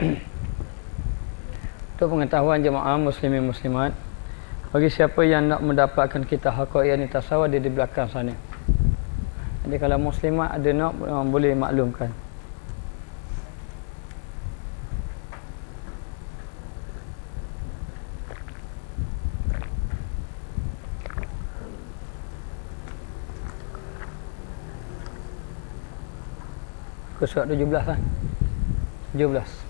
Untuk pengetahuan jemaah muslimin muslimat, bagi siapa yang nak mendapatkan kitab Haqaiq yang tasawuf dia di belakang sana. Jadi kalau muslimat ada nak boleh maklumkan. Surat 17 kan? 17.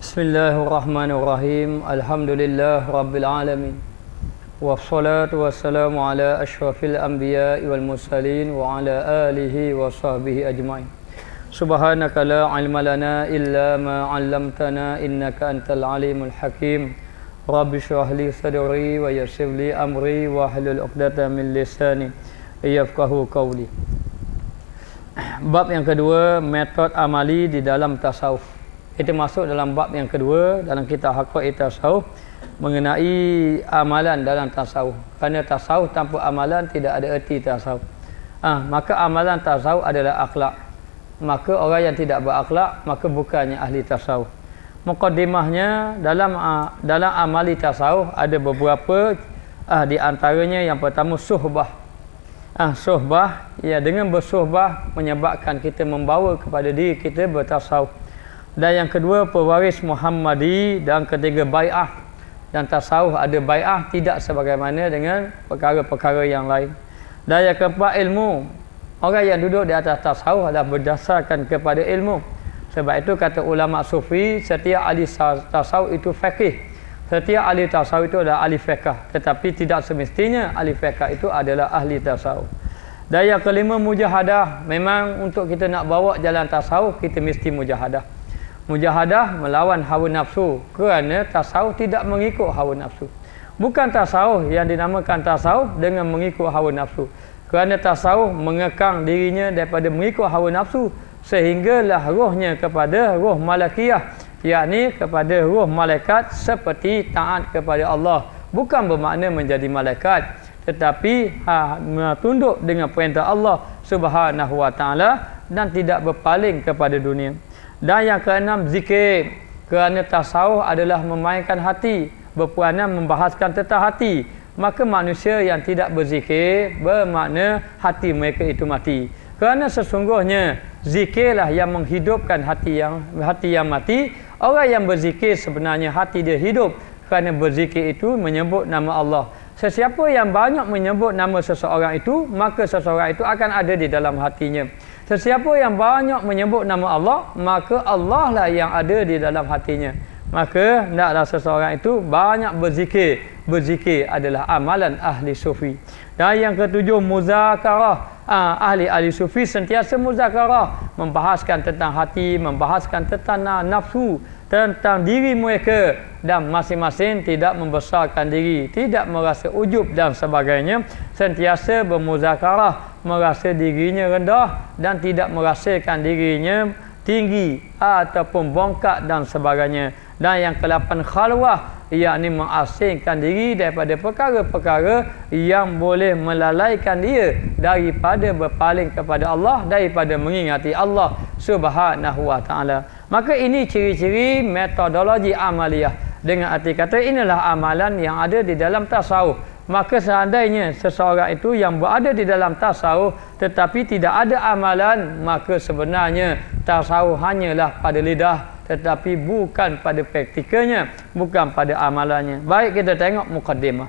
Bismillahirrahmanirrahim. Alhamdulillah rabbil alamin. Wassalatu wassalamu ala asyrafil anbiya'i wal mursalin wa ala alihi wa sahbihi ajmain. Subhanaka la ilma lana illa ma 'allamtana innaka antal alimul hakim. Rabbi shrah li sadri wa yassir li amri wa hlul 'uqdatam min lisani yafqahu qawli. Bab yang kedua, metod amali di dalam tasawuf. Itu masuk dalam bab yang kedua dalam kitab Haqaiq tasawuf mengenai amalan dalam tasawuf. Kerana tasawuf tanpa amalan tidak ada erti tasawuf. Maka amalan tasawuf adalah akhlak. Maka orang yang tidak berakhlak maka bukannya ahli tasawuf. Muqaddimahnya dalam amali tasawuf ada beberapa di antaranya yang pertama suhbah. Suhbah, ya, dengan bersuhbah menyebabkan kita membawa kepada diri kita bertasawuf. Dan yang kedua pewaris Muhammadi, dan ketiga bai'ah. Dan tasawuf ada bai'ah tidak sebagaimana dengan perkara-perkara yang lain. Dan yang keempat ilmu. Orang yang duduk di atas tasawuf adalah berdasarkan kepada ilmu. Sebab itu kata ulama sufi, setiap ahli tasawuf itu faqih. Setiap ahli tasawuf itu adalah ahli fiqh. Tetapi tidak semestinya ahli fiqh itu adalah ahli tasawuf. Dan yang kelima mujahadah. Memang untuk kita nak bawa jalan tasawuf kita mesti mujahadah. Mujahadah melawan hawa nafsu. Kerana tasawuf tidak mengikut hawa nafsu. Bukan tasawuf yang dinamakan tasawuf dengan mengikut hawa nafsu. Kerana tasawuf mengekang dirinya daripada mengikut hawa nafsu. Sehinggalah rohnya kepada roh malakiyah, yakni kepada roh malaikat seperti taat kepada Allah. Bukan bermakna menjadi malaikat, tetapi tunduk dengan perintah Allah Subhanahu wa taala dan tidak berpaling kepada dunia. Dan yang keenam zikir. Kerana tasawuf adalah memainkan hati, berperanan membahaskan tentang hati. Maka manusia yang tidak berzikir bermakna hati mereka itu mati. Kerana sesungguhnya zikirlah yang menghidupkan hati yang mati. Orang yang berzikir sebenarnya hati dia hidup. Kerana berzikir itu menyebut nama Allah. Sesiapa yang banyak menyebut nama seseorang itu, maka seseorang itu akan ada di dalam hatinya. Sesiapa yang banyak menyebut nama Allah, maka Allah lah yang ada di dalam hatinya. Maka hendaklah seseorang itu banyak berzikir. Berzikir adalah amalan ahli sufi. Dan yang ketujuh muzakarah. Ahli sufi sentiasa muzakarah, membahaskan tentang hati, membahaskan tentang nafsu, tentang diri mereka, dan masing-masing tidak membesarkan diri, tidak merasa ujub dan sebagainya. Sentiasa bermuzakarah, merasa dirinya rendah dan tidak merasakan dirinya tinggi ataupun bongkak dan sebagainya. Dan yang ke-8 khalwah, yakni mengasingkan diri daripada perkara-perkara yang boleh melalaikan dia daripada berpaling kepada Allah, daripada mengingati Allah Subhanahu wa taala. Maka ini ciri-ciri metodologi amaliyah. Dengan arti kata inilah amalan yang ada di dalam tasawuf. Maka seandainya seseorang itu yang berada di dalam tasawuf tetapi tidak ada amalan, maka sebenarnya tasawuf hanyalah pada lidah, tetapi bukan pada praktikalnya, bukan pada amalannya. Baik, kita tengok mukaddimah.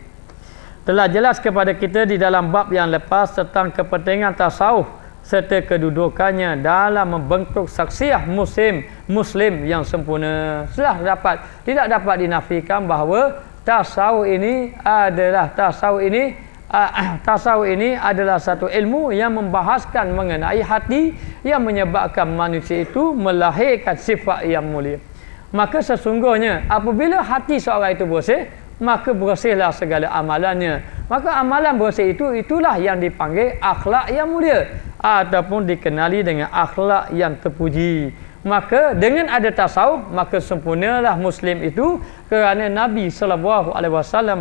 Telah jelas kepada kita di dalam bab yang lepas tentang kepentingan tasawuf serta kedudukannya dalam membentuk saksiah muslim yang sempurna. Tidak dapat dinafikan bahawa tasawuf ini adalah satu ilmu yang membahaskan mengenai hati yang menyebabkan manusia itu melahirkan sifat yang mulia. Maka sesungguhnya apabila hati seorang itu bersih, maka bersihlah segala amalannya. Maka amalan bersih itulah yang dipanggil akhlak yang mulia ataupun dikenali dengan akhlak yang terpuji. Maka dengan ada tasawuf, maka sempurnalah Muslim itu, kerana Nabi SAW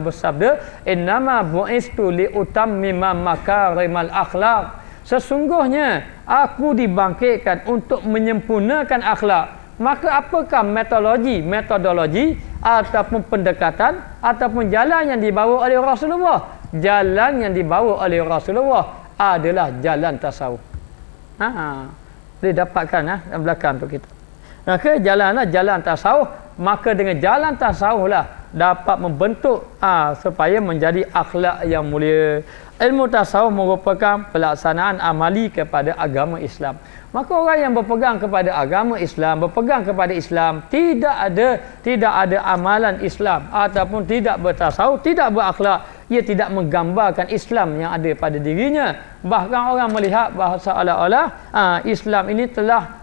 bersabda, innama bu'istu liutammima makarimal akhlak. Sesungguhnya aku dibangkitkan untuk menyempurnakan akhlak. Maka apakah metodologi ataupun pendekatan ataupun jalan yang dibawa oleh Rasulullah? Jalan yang dibawa oleh Rasulullah adalah jalan tasawuf. Boleh dapatkan dalam belakang untuk kita. Maka jalanlah jalan tasawuf. Maka dengan jalan tasawuf lah dapat membentuk supaya menjadi akhlak yang mulia. Ilmu tasawuf merupakan pelaksanaan amali kepada agama Islam. Maka orang yang berpegang kepada agama Islam, berpegang kepada Islam, tidak ada amalan Islam ataupun tidak bertasawuf, tidak berakhlak, ia tidak menggambarkan Islam yang ada pada dirinya. Bahkan orang melihat bahawa seolah-olah Islam ini telah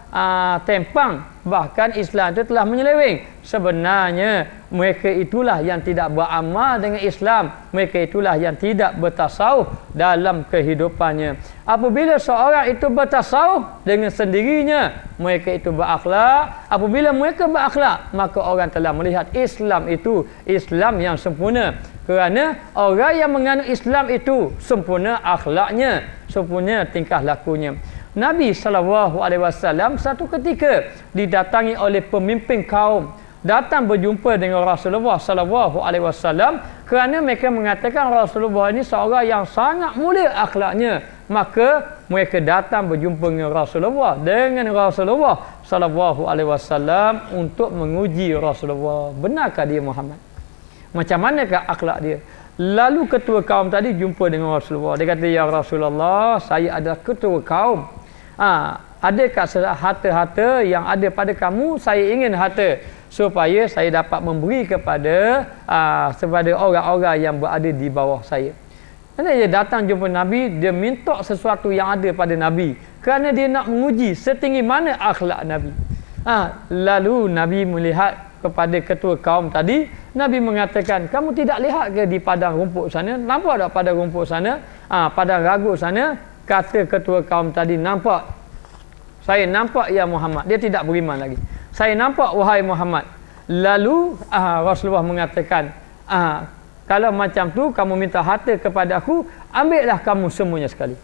tempang, bahkan Islam itu telah menyeleweng. Sebenarnya mereka itulah yang tidak beramal dengan Islam, mereka itulah yang tidak bertasawuf dalam kehidupannya. Apabila seorang itu bertasawuf, dengan sendirinya mereka itu berakhlak. Apabila mereka berakhlak, maka orang telah melihat Islam itu Islam yang sempurna. Kerana orang yang menganut Islam itu sempurna akhlaknya, sempurna tingkah lakunya. Nabi SAW satu ketika didatangi oleh pemimpin kaum, datang berjumpa dengan Rasulullah SAW kerana mereka mengatakan Rasulullah ini seorang yang sangat mulia akhlaknya. Maka mereka datang berjumpa dengan Rasulullah SAW untuk menguji Rasulullah. Benarkah dia Muhammad? Macam manakah akhlak dia? Lalu ketua kaum tadi jumpa dengan Rasulullah. Dia kata, ya Rasulullah, saya adalah ketua kaum. Adakah harta-harta yang ada pada kamu? Saya ingin harta supaya saya dapat memberi kepada orang-orang yang berada di bawah saya. Kerana dia datang jumpa Nabi, dia minta sesuatu yang ada pada Nabi. Kerana dia nak menguji setinggi mana akhlak Nabi. Lalu Nabi melihat kepada ketua kaum tadi, Nabi mengatakan, kamu tidak lihat ke di padang rumput sana? Nampak tak padang rumput sana? Padang ragu sana? Kata ketua kaum tadi, nampak. Saya nampak ya Muhammad. Dia tidak beriman lagi. Saya nampak wahai Muhammad. Lalu Rasulullah mengatakan, kalau macam tu kamu minta harta kepada aku, ambillah kamu semuanya sekali.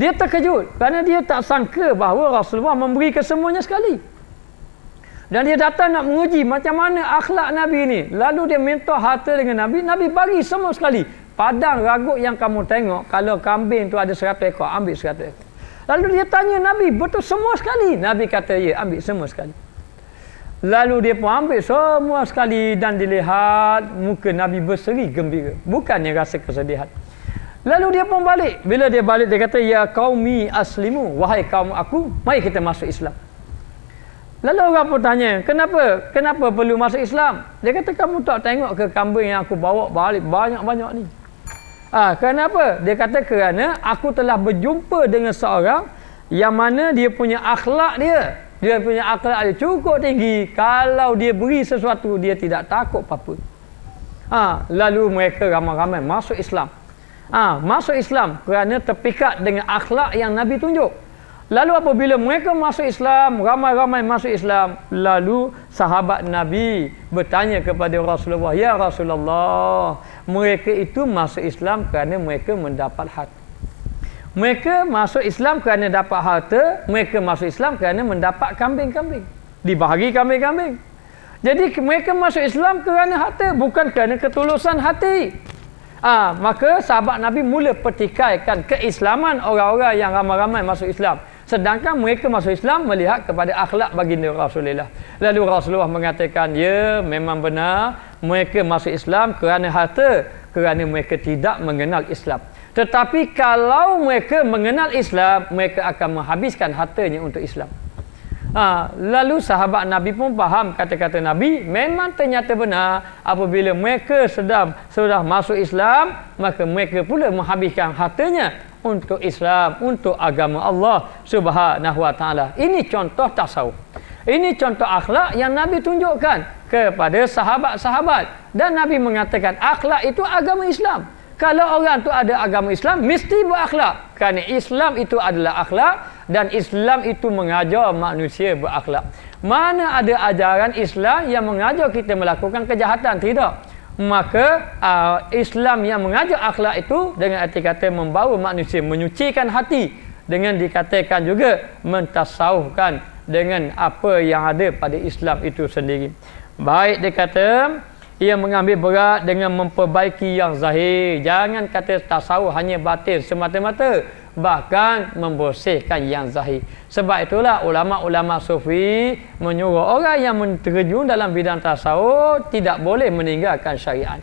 Dia terkejut kerana dia tak sangka bahawa Rasulullah memberi kesemuanya sekali. Dan dia datang nak menguji macam mana akhlak Nabi ini. Lalu dia minta harta dengan Nabi, Nabi bagi semua sekali. Padang ragut yang kamu tengok, kalau kambing tu ada 100 ekor, ambil 100 ekor. Lalu dia tanya Nabi, betul semua sekali? Nabi kata, ya, ambil semua sekali. Lalu dia pun ambil semua sekali dan dilihat muka Nabi berseri gembira. Bukannya rasa kesedihan. Lalu dia pun balik. Bila dia balik, dia kata, ya qaumi aslimu, wahai kaum aku, mari kita masuk Islam. Lalu orang pun tanya, kenapa perlu masuk Islam? Dia kata, kamu tak tengok ke kambing yang aku bawa balik banyak-banyak ni? Kenapa? Dia kata, kerana aku telah berjumpa dengan seorang yang mana dia punya akhlak dia punya akhlak dia cukup tinggi. Kalau dia beri sesuatu, dia tidak takut apa-apa. Lalu mereka ramai-ramai masuk Islam. Masuk Islam kerana terpikat dengan akhlak yang Nabi tunjuk. Lalu apabila mereka masuk Islam, ramai-ramai masuk Islam, lalu sahabat Nabi bertanya kepada Rasulullah, ya Rasulullah, mereka itu masuk Islam kerana mereka mendapat harta. Mereka masuk Islam kerana dapat harta, mereka masuk Islam kerana mendapat kambing-kambing. Dibahagi kambing-kambing. Jadi mereka masuk Islam kerana harta, bukan kerana ketulusan hati. Maka sahabat Nabi mula pertikaikan keislaman orang-orang yang ramai-ramai masuk Islam. Sedangkan mereka masuk Islam melihat kepada akhlak baginda Rasulullah. Lalu Rasulullah mengatakan, ya memang benar mereka masuk Islam kerana harta, kerana mereka tidak mengenal Islam. Tetapi kalau mereka mengenal Islam, mereka akan menghabiskan hartanya untuk Islam. Lalu sahabat Nabi pun faham kata-kata Nabi, memang ternyata benar apabila mereka sudah masuk Islam, maka mereka pula menghabiskan hartanya untuk Islam, untuk agama Allah Subhanahu wa taala. Ini contoh tasawuf. Ini contoh akhlak yang Nabi tunjukkan kepada sahabat-sahabat, dan Nabi mengatakan akhlak itu agama Islam. Kalau orang tu ada agama Islam, mesti berakhlak. Kerana Islam itu adalah akhlak dan Islam itu mengajar manusia berakhlak. Mana ada ajaran Islam yang mengajar kita melakukan kejahatan? Tidak. Maka Islam yang mengajar akhlak itu dengan arti kata membawa manusia menyucikan hati, dengan dikatakan juga mentasawufkan dengan apa yang ada pada Islam itu sendiri. Baik, dia kata ia mengambil berat dengan memperbaiki yang zahir. Jangan kata tasawuf hanya batin semata-mata, bahkan membersihkan yang zahir. Sebab itulah ulama-ulama sufi menyuruh orang yang terjun dalam bidang tasawuf tidak boleh meninggalkan syariat.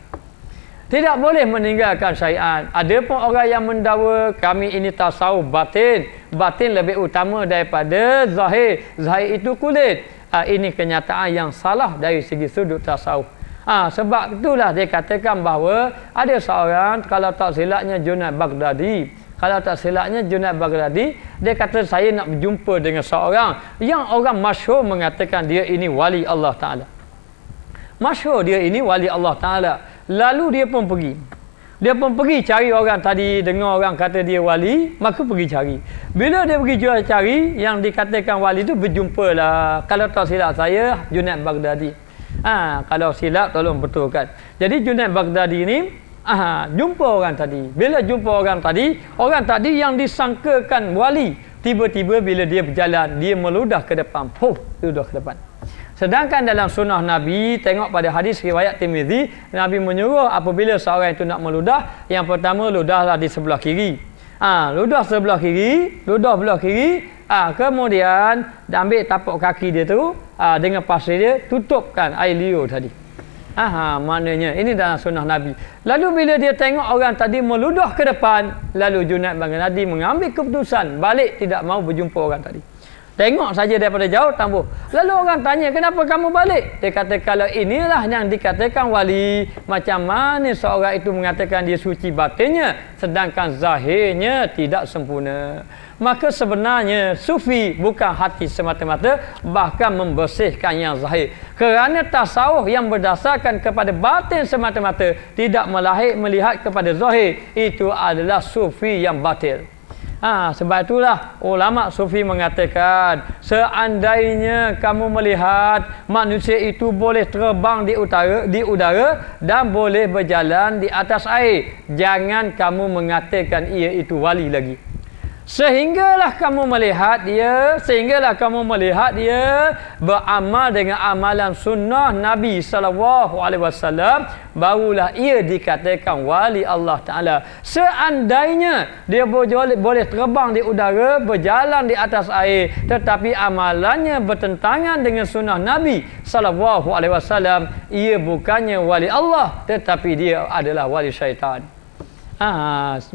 Tidak boleh meninggalkan syariat. Ada pun orang yang mendakwa kami ini tasawuf batin. Batin lebih utama daripada zahir. Zahir itu kulit. Ini kenyataan yang salah dari segi sudut tasawuf. Sebab itulah dia katakan bahawa ada seorang, kalau tak silapnya Junaid Baghdadi. Kalau tak silapnya Junaid Baghdadi, dia kata saya nak berjumpa dengan seorang yang orang masyhur mengatakan dia ini wali Allah Ta'ala. Masyhur dia ini wali Allah Ta'ala. Lalu dia pun pergi. Dia pun pergi cari orang tadi, dengar orang kata dia wali, maka pergi cari. Bila dia pergi cari, yang dikatakan wali itu berjumpalah. Kalau tak silap saya, Junaid Baghdadi. Kalau silap tolong betulkan. Jadi Junaid Baghdadi ini jumpa orang tadi. Bila jumpa orang tadi yang disangkakan wali, tiba-tiba bila dia berjalan, dia meludah ke depan. Ludah ke depan. Sedangkan dalam sunnah Nabi, tengok pada hadis riwayat Tirmizi, Nabi menyuruh apabila seorang itu nak meludah, yang pertama ludahlah di sebelah kiri. Ludah sebelah kiri, ludah belah kiri, kemudian ambil tapak kaki dia tu, dengan pasir dia, tutupkan air liur tadi. Maknanya ini dalam sunnah Nabi. Lalu bila dia tengok orang tadi meludah ke depan, lalu Junaid Baghdadi mengambil keputusan balik, tidak mau berjumpa orang tadi. Tengok saja daripada jauh tambah. Lalu orang tanya, kenapa kamu balik? Dia kata, kalau inilah yang dikatakan wali, macam mana seorang itu mengatakan dia suci batinnya, sedangkan zahirnya tidak sempurna. Maka sebenarnya sufi bukan hati semata-mata, bahkan membersihkan yang zahir. Kerana tasawuf yang berdasarkan kepada batin semata-mata, tidak melihat kepada zahir, itu adalah sufi yang batil. Sebab itulah ulama sufi mengatakan, seandainya kamu melihat manusia itu boleh terbang di udara dan boleh berjalan di atas air, jangan kamu mengatakan ia itu wali lagi. Sehinggalah kamu melihat dia beramal dengan amalan sunnah Nabi SAW, barulah ia dikatakan wali Allah Ta'ala. Seandainya dia boleh terbang di udara, berjalan di atas air, tetapi amalannya bertentangan dengan sunnah Nabi SAW, ia bukannya wali Allah, tetapi dia adalah wali syaitan.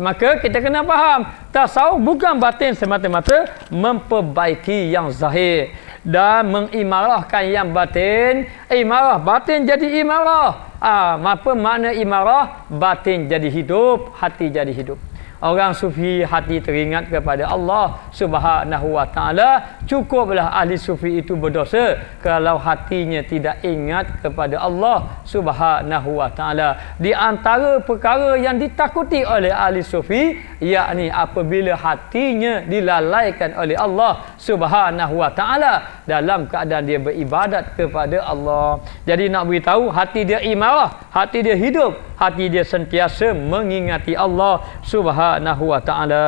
Maka kita kena faham, tasawuf bukan batin semata-mata, memperbaiki yang zahir dan mengimarahkan yang batin. Imarah batin jadi imarah. Apa makna imarah? Batin jadi hidup, hati jadi hidup. Orang sufi hati teringat kepada Allah Subhanahu wa Ta'ala. Cukuplah ahli sufi itu berdosa kalau hatinya tidak ingat kepada Allah Subhanahu wa Ta'ala. Di antara perkara yang ditakuti oleh ahli sufi, yakni apabila hatinya dilalaikan oleh Allah Subhanahu wa Ta'ala dalam keadaan dia beribadat kepada Allah. Jadi nak beritahu, hati dia imarah, hati dia hidup, hati dia sentiasa mengingati Allah Subhanahu wa Ta'ala.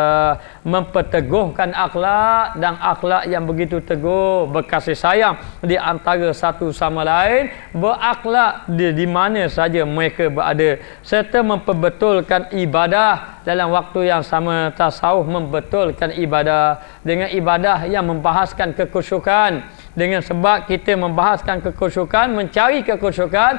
Memperteguhkan akhlak, dan akhlak yang begitu teguh, berkasih sayang di antara satu sama lain, berakhlak di mana saja mereka berada, serta memperbetulkan ibadah dalam waktu yang sama. Tasawuf membetulkan ibadah dengan ibadah yang membahaskan kekhusyukan. Dengan sebab kita membahaskan kekhusyukan, mencari kekhusyukan,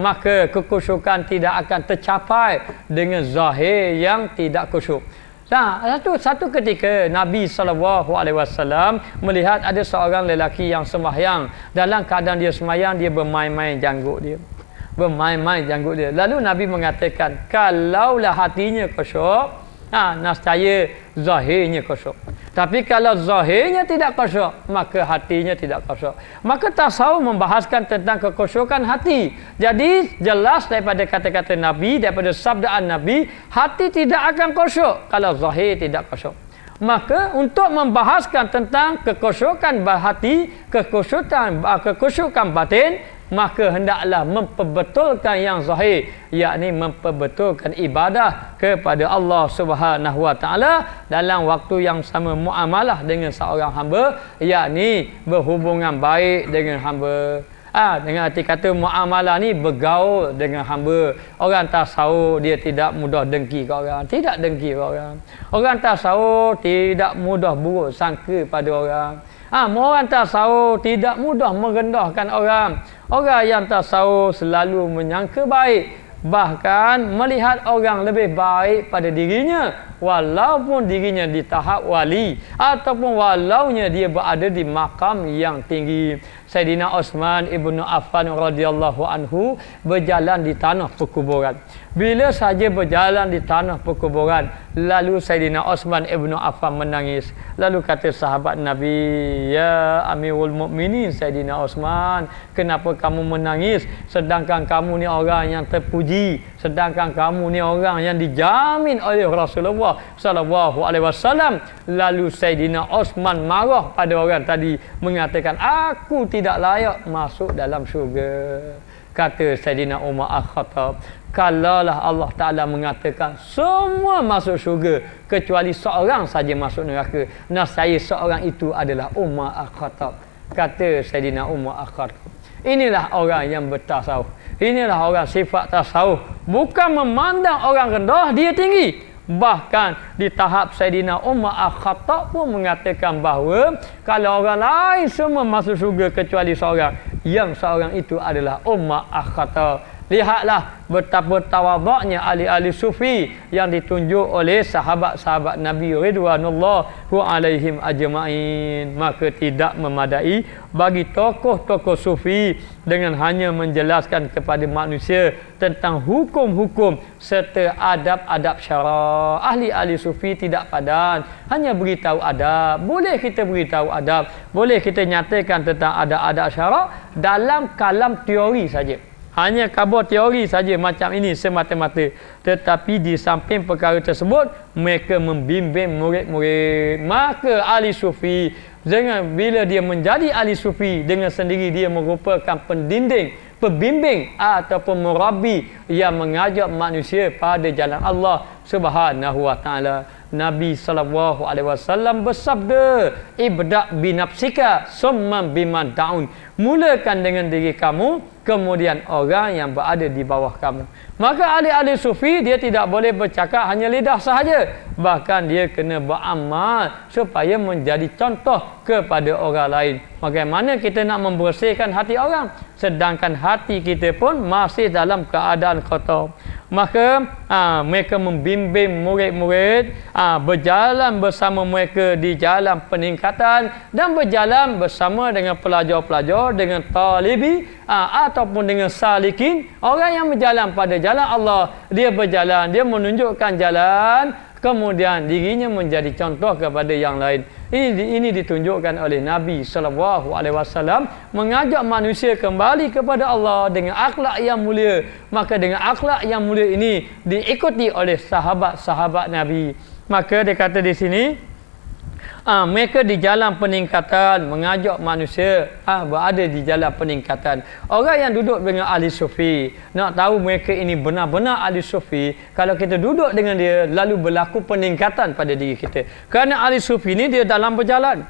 maka kekhusyukan tidak akan tercapai dengan zahir yang tidak khusyuk. Satu ketika Nabi SAW melihat ada seorang lelaki yang sembahyang. Dalam keadaan dia sembahyang, dia bermain-main janggut dia. Lalu Nabi mengatakan, kalaulah hatinya khusyuk, nascaya zahirnya khusyuk. Tapi kalau zahirnya tidak khusyuk, maka hatinya tidak khusyuk. Maka tasawuf membahaskan tentang kekhusyukan hati. Jadi jelas daripada kata-kata Nabi, daripada sabdaan Nabi, hati tidak akan khusyuk kalau zahir tidak khusyuk. Maka untuk membahaskan tentang kekhusyukan hati, kekhusyukan batin, maka hendaklah memperbetulkan yang zahir, yakni memperbetulkan ibadah kepada Allah Subhanahu Wa Taala dalam waktu yang sama muamalah dengan seorang hamba, yakni berhubungan baik dengan hamba. Dengan arti kata muamalah ni bergaul dengan hamba. Orang tasawuf dia tidak mudah dengki ke orang, tidak dengki ke orang. Orang tasawuf tidak mudah buruk sangka pada orang. Orang tasawuf tidak mudah merendahkan orang. Orang yang tasawuf selalu menyangka baik, bahkan melihat orang lebih baik pada dirinya, walaupun dirinya di tahap wali ataupun walaunya dia berada di makam yang tinggi. Sayyidina Osman ibnu Affan radhiyallahu anhu berjalan di tanah perkuburan. Bila saja berjalan di tanah perkuburan, lalu Sayyidina Osman ibnu Affan menangis. Lalu kata sahabat Nabi, "Ya Amirul Mukminin Sayyidina Osman, kenapa kamu menangis sedangkan kamu ni orang yang terpuji, sedangkan kamu ni orang yang dijamin oleh Rasulullah sallallahu alaihi wasallam?" Lalu Sayyidina Osman marah pada orang tadi, mengatakan, "Aku tidak layak masuk dalam syurga." Kata Sayyidina Umar Al-Khattab, kalaulah Allah Ta'ala mengatakan semua masuk syurga kecuali seorang saja masuk neraka, nescaya seorang itu adalah Umar Al-Khattab. Kata Sayyidina Umar Al-Khattab. Inilah orang yang bertasawuf. Inilah orang sifat tasawuf. Bukan memandang orang rendah, dia tinggi. Bahkan di tahap Sayyidina Umar Al-Khattab pun mengatakan bahawa kalau orang lain semua masuk syurga kecuali seorang, yang seorang itu adalah Umar Al-Khattab. Lihatlah betapa tawaduknya ahli-ahli sufi yang ditunjuk oleh sahabat-sahabat Nabi ridwanullahu alaihim ajma'in. Maka tidak memadai bagi tokoh-tokoh sufi dengan hanya menjelaskan kepada manusia tentang hukum-hukum serta adab-adab syarak. Ahli-ahli sufi tidak padan hanya beritahu adab. Boleh kita beritahu adab, boleh kita nyatakan tentang adab-adab syarak dalam kalam teori saja. Hanya kabar teori saja macam ini semata-mata. Tetapi di samping perkara tersebut, mereka membimbing murid-murid. Maka ahli sufi, bila dia menjadi ahli sufi, dengan sendiri dia merupakan pendinding, pembimbing ataupun murabi yang mengajak manusia pada jalan Allah Subhanahu Wa Taala. Nabi sallallahu alaihi wasallam bersabda, "Ibda' bi nafsika summa biman ta'un." Mulakan dengan diri kamu, kemudian orang yang berada di bawah kamu. Maka ahli-ahli sufi dia tidak boleh bercakap hanya lidah sahaja, bahkan dia kena beramal supaya menjadi contoh kepada orang lain. Bagaimana kita nak membersihkan hati orang sedangkan hati kita pun masih dalam keadaan kotor? Maka mereka membimbing murid-murid berjalan bersama mereka di jalan peningkatan dan berjalan bersama dengan pelajar-pelajar, dengan talibi ataupun dengan salikin, orang yang berjalan pada jalan Allah. Dia berjalan, dia menunjukkan jalan, kemudian dirinya menjadi contoh kepada yang lain. Ini ditunjukkan oleh Nabi sallallahu alaihi wasallam mengajak manusia kembali kepada Allah dengan akhlak yang mulia. Maka dengan akhlak yang mulia ini diikuti oleh sahabat-sahabat Nabi. Maka dia kata di sini, mereka di jalan peningkatan, mengajak manusia berada di jalan peningkatan. Orang yang duduk dengan ahli sufi, nak tahu mereka ini benar-benar ahli sufi, kalau kita duduk dengan dia lalu berlaku peningkatan pada diri kita. Kerana ahli sufi ini dia dalam berjalan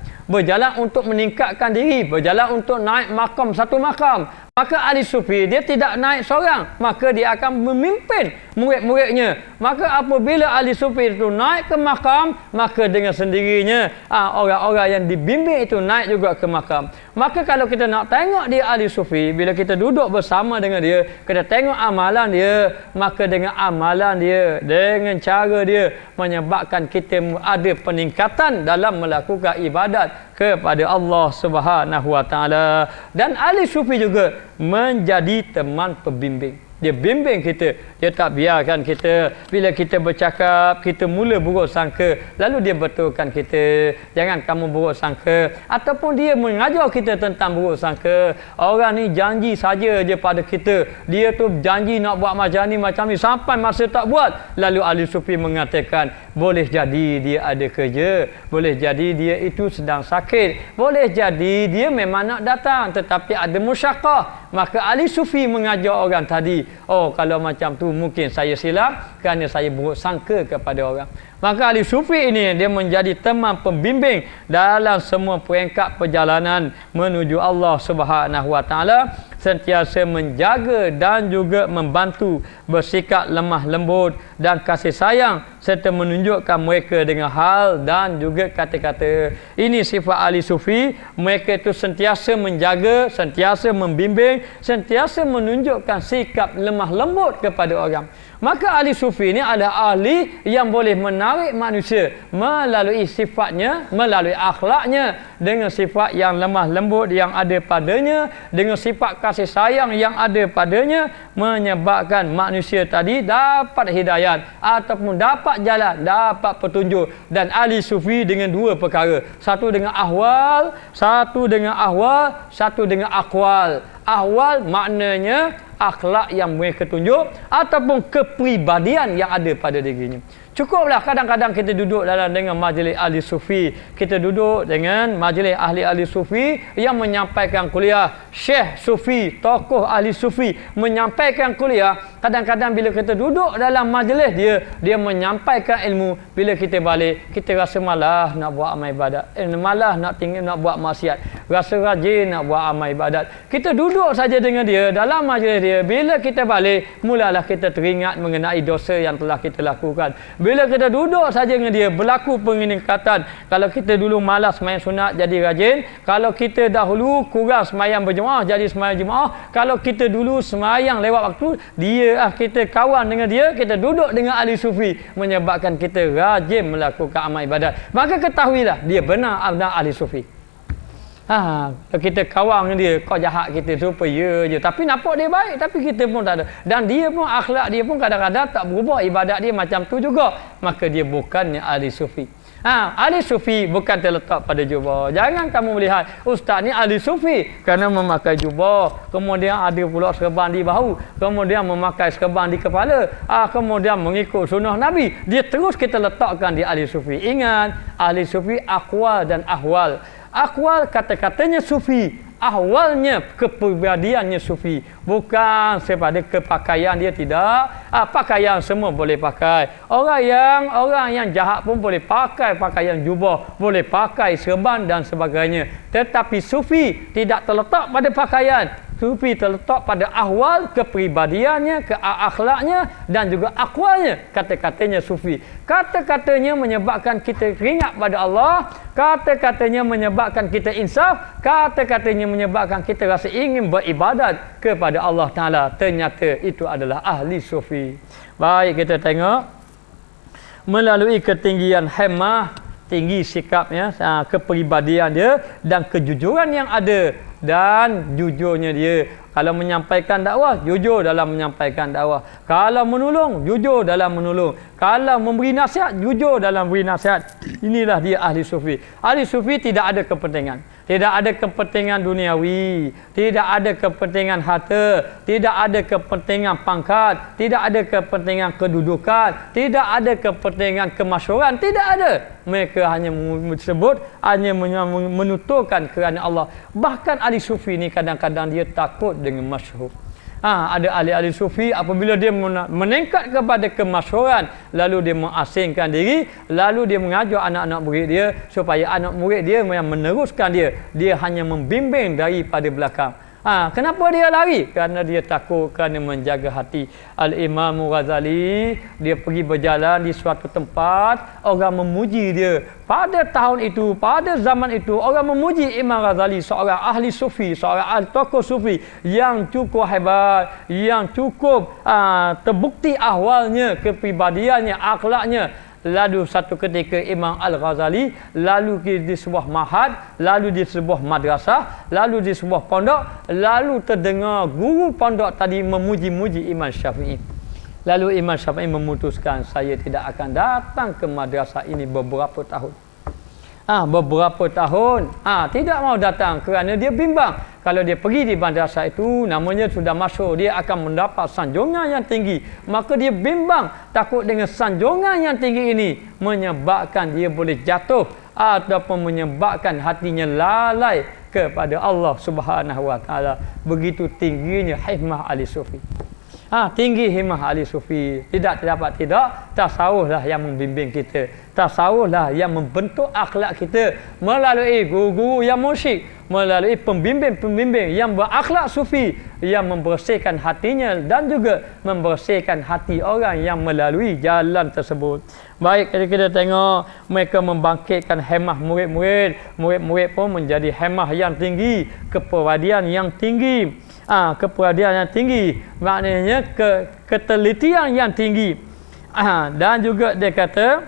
untuk meningkatkan diri, berjalan untuk naik makam satu makam. Maka ahli sufi dia tidak naik seorang, maka dia akan memimpin murid-muridnya. Maka apabila ahli sufi itu naik ke makam, maka dengan sendirinya orang-orang yang dibimbing itu naik juga ke makam. Maka kalau kita nak tengok dia ahli sufi, bila kita duduk bersama dengan dia, kita tengok amalan dia, maka dengan amalan dia, dengan cara dia menyebabkan kita ada peningkatan dalam melakukan ibadat kepada Allah Subhanahu Wa Taala. Dan ahli sufi juga menjadi teman pembimbing. Dia bimbing kita. Dia tak biarkan kita bila kita bercakap, kita mula buruk sangka, lalu dia betulkan kita. Jangan kamu buruk sangka. Ataupun dia mengajar kita tentang buruk sangka. Orang ni janji saja je pada kita. Dia tu janji nak buat macam ni, sampai masa tak buat. Lalu ahli sufi mengatakan, boleh jadi dia ada kerja, boleh jadi dia itu sedang sakit, boleh jadi dia memang nak datang tetapi ada musyaqqah. Maka ahli sufi mengajar orang tadi, oh kalau macam tu mungkin saya silap kerana saya buruk sangka kepada orang. Maka ahli sufi ini dia menjadi teman pembimbing dalam semua peringkat perjalanan menuju Allah Subhanahu Wa Taala, sentiasa menjaga dan juga membantu, bersikap lemah lembut dan kasih sayang serta menunjukkan mereka dengan hal dan juga kata-kata. Ini sifat ahli sufi. Mereka itu sentiasa menjaga, sentiasa membimbing, sentiasa menunjukkan sikap lemah lembut kepada orang. Maka ahli sufi ini adalah ahli yang boleh menarik manusia melalui sifatnya, melalui akhlaknya, dengan sifat yang lemah lembut yang ada padanya, dengan sifat kasih sayang yang ada padanya, menyebabkan manusia tadi dapat hidayat ataupun dapat jalan, dapat petunjuk. Dan ahli sufi dengan dua perkara, satu dengan ahwal, satu dengan akwal. Ahwal maknanya akhlak yang mereka tunjuk ataupun kepribadian yang ada pada dirinya. Cukuplah kadang-kadang kita duduk dalam dengan majlis ahli sufi, kita duduk dengan majlis ahli-ahli sufi yang menyampaikan kuliah, syekh sufi, tokoh ahli sufi menyampaikan kuliah. Kadang-kadang bila kita duduk dalam majlis dia menyampaikan ilmu, bila kita balik kita rasa malas nak buat amal ibadat, malas nak buat maksiat, rasa rajin nak buat amal ibadat. Kita duduk saja dengan dia dalam majlis dia, bila kita balik mulalah kita teringat mengenai dosa yang telah kita lakukan. Bila kita duduk saja dengan dia, berlaku peningkatan. Kalau kita dulu malas sembahyang sunat jadi rajin, kalau kita dahulu kurang sembahyang berjemaah jadi sembahyang jemaah, kalau kita dulu sembahyang lewat waktu, kita kawan dengan dia, kita duduk dengan ahli sufi, menyebabkan kita rajin melakukan amal ibadat. Maka ketahuilah dia benar ahli sufi. Kita kawan dengan dia, kau jahat kita supaya je, tapi nampak dia baik, tapi kita pun tak ada. Dan dia pun akhlak dia pun kadang-kadang tak berubah, ibadat dia macam tu juga. Maka dia bukannya ahli sufi. Ahli sufi bukan terletak pada jubah. Jangan kamu melihat ustaz ni ahli sufi kerana memakai jubah, kemudian ada pula serban di bahu, kemudian memakai serban di kepala, kemudian mengikut sunnah Nabi. Dia terus kita letakkan di ahli sufi. Ingat, ahli sufi akwal dan ahwal. Akwal kata-katanya sufi, ahwalnya kepribadiannya sufi. Bukan sepada kepakaian dia, tidak. Pakaian semua boleh pakai. Orang yang jahat pun boleh pakai pakaian jubah, boleh pakai serban dan sebagainya. Tetapi sufi tidak terletak pada pakaian. Sufi terletak pada ahwal, kepribadiannya, akhlaknya dan juga akwalnya. Kata-katanya sufi. Kata-katanya menyebabkan kita teringat pada Allah. Kata-katanya menyebabkan kita insaf. Kata-katanya menyebabkan kita rasa ingin beribadat kepada Allah Ta'ala. Ternyata itu adalah ahli sufi. Baik, kita tengok. Melalui ketinggian hemah, tinggi sikapnya, kepribadian dia dan kejujuran yang ada. Dan jujurnya dia, kalau menyampaikan dakwah, jujur dalam menyampaikan dakwah. Kalau menolong, jujur dalam menolong. Kalau memberi nasihat, jujur dalam beri nasihat. Inilah dia ahli sufi. Ahli sufi tidak ada kepentingan. Tidak ada kepentingan duniawi, tidak ada kepentingan harta, tidak ada kepentingan pangkat, tidak ada kepentingan kedudukan, tidak ada kepentingan kemasyhuran, tidak ada. Mereka hanya disebut, hanya menuturkan kerana Allah. Bahkan ahli sufi ni kadang-kadang dia takut dengan masyhur. Ada ahli-ahli sufi apabila dia meningkat kepada kemasyhuran, lalu dia mengasingkan diri, lalu dia mengajar anak-anak murid dia supaya anak murid dia yang meneruskan dia hanya membimbing daripada belakang. Kenapa dia lari? Kerana dia takut, kerana menjaga hati. Al-Imam Ghazali, dia pergi berjalan di suatu tempat, orang memuji dia. Pada tahun itu, pada zaman itu, orang memuji Imam Ghazali, seorang ahli sufi, seorang ahli tokoh sufi yang cukup hebat, yang cukup terbukti ahwalnya, kepribadiannya, akhlaknya. lalu satu ketika Imam Al-Ghazali, lalu di sebuah mahad, lalu di sebuah madrasah, lalu di sebuah pondok, lalu terdengar guru pondok tadi memuji-muji Imam Syafi'i. Lalu Imam Syafi'i memutuskan, saya tidak akan datang ke madrasah ini beberapa tahun. Beberapa tahun tidak mau datang kerana dia bimbang. Kalau dia pergi di madrasah itu, namanya sudah masuk, dia akan mendapat sanjungan yang tinggi. Maka dia bimbang, takut dengan sanjungan yang tinggi ini menyebabkan dia boleh jatuh ataupun menyebabkan hatinya lalai kepada Allah Subhanahu Wa Taala. Begitu tingginya himmah ahli sufi. Tinggi himmah ahli sufi. Tidak terdapat tidak, tasawuflah yang membimbing kita. Tasawuflah yang membentuk akhlak kita melalui guru-guru yang musyrik, melalui pembimbing-pembimbing yang berakhlak sufi, yang membersihkan hatinya dan juga membersihkan hati orang yang melalui jalan tersebut. Baik, kita tengok mereka membangkitkan hemah murid-murid. Murid-murid pun menjadi hemah yang tinggi, keperwadian yang tinggi. Keperhatian yang tinggi, maknanya ketelitian yang tinggi. Dan juga dia kata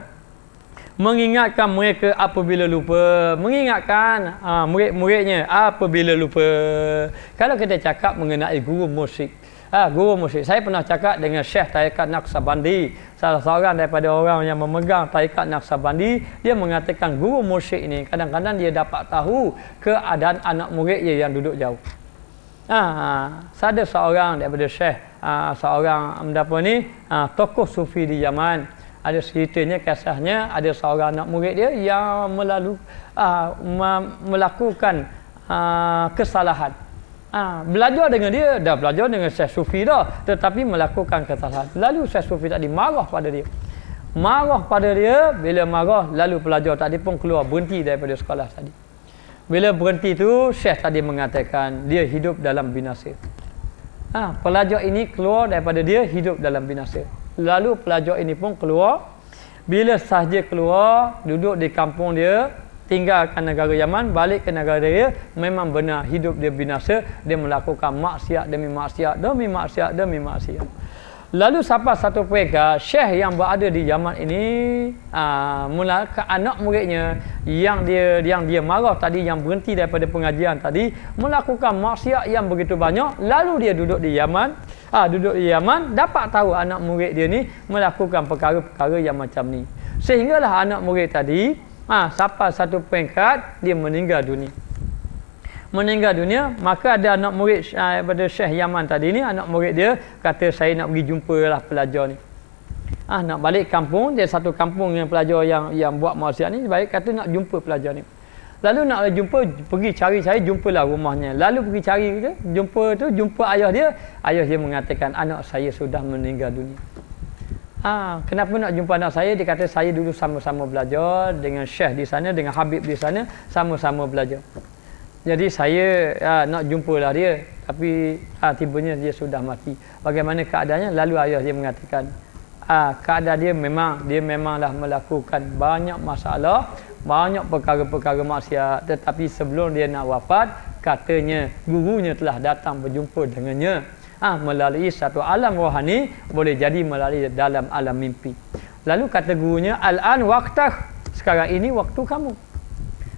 mengingatkan mereka apabila lupa, mengingatkan murid-muridnya apabila lupa. Kalau kita cakap mengenai guru musyrik, guru musyrik, saya pernah cakap dengan Syekh Tarikat Naqsabandi, salah seorang daripada orang yang memegang Tarikat Naqsabandi. Dia mengatakan guru musyrik ini kadang-kadang dia dapat tahu keadaan anak muridnya yang duduk jauh. Ada seorang daripada Syekh, seorang tokoh sufi di Yaman. Ada ceritanya, kisahnya, ada seorang anak murid dia yang melakukan kesalahan. Belajar dengan dia, dah belajar dengan Syekh sufi dah, tetapi melakukan kesalahan. Lalu Syekh sufi tadi marah pada dia. Marah pada dia, bila marah, lalu pelajar tadi pun keluar, berhenti daripada sekolah tadi. Bila berhenti tu, Syekh tadi mengatakan dia hidup dalam binasa. Pelajar ini keluar daripada dia hidup dalam binasa. Lalu pelajar ini pun keluar. Bila sahaja keluar, duduk di kampung dia, tinggalkan negara Yaman, balik ke negara dia, memang benar hidup dia binasa. Dia melakukan maksiat demi maksiat, demi maksiat, demi maksiat. Lalu sampai satu peringkat, Syekh yang berada di Yaman ini, ke anak muridnya yang dia marah tadi, yang berhenti daripada pengajian tadi, melakukan maksiat yang begitu banyak. Lalu dia duduk di Yaman, dapat tahu anak murid dia ni melakukan perkara-perkara yang macam ni. Sehinggalah anak murid tadi, sampai satu peringkat dia meninggal dunia. Maka ada anak murid daripada Syekh Yaman tadi ni, anak murid dia kata, saya nak pergi jumpalah pelajar ni. Nak balik kampung, dia satu kampung yang pelajar yang buat maksiat ni, baik kata nak jumpa pelajar ni. Lalu nak jumpa, pergi cari-cari, jumpalah rumahnya. Lalu pergi cari, jumpa ayah dia. Ayah dia mengatakan, anak saya sudah meninggal dunia. Kenapa nak jumpa anak saya? Dia kata, saya dulu sama-sama belajar dengan Syekh di sana, dengan Habib di sana, sama-sama belajar. Jadi saya nak jumpalah dia, tapi tibanya dia sudah mati. Bagaimana keadaannya? Lalu ayah dia mengatakan, keadaan dia memanglah melakukan banyak masalah, banyak perkara-perkara maksiat, tetapi sebelum dia nak wafat, katanya gurunya telah datang berjumpa dengannya melalui satu alam rohani, boleh jadi melalui dalam alam mimpi. Lalu kata gurunya, al-an waqtah, sekarang ini waktu kamu.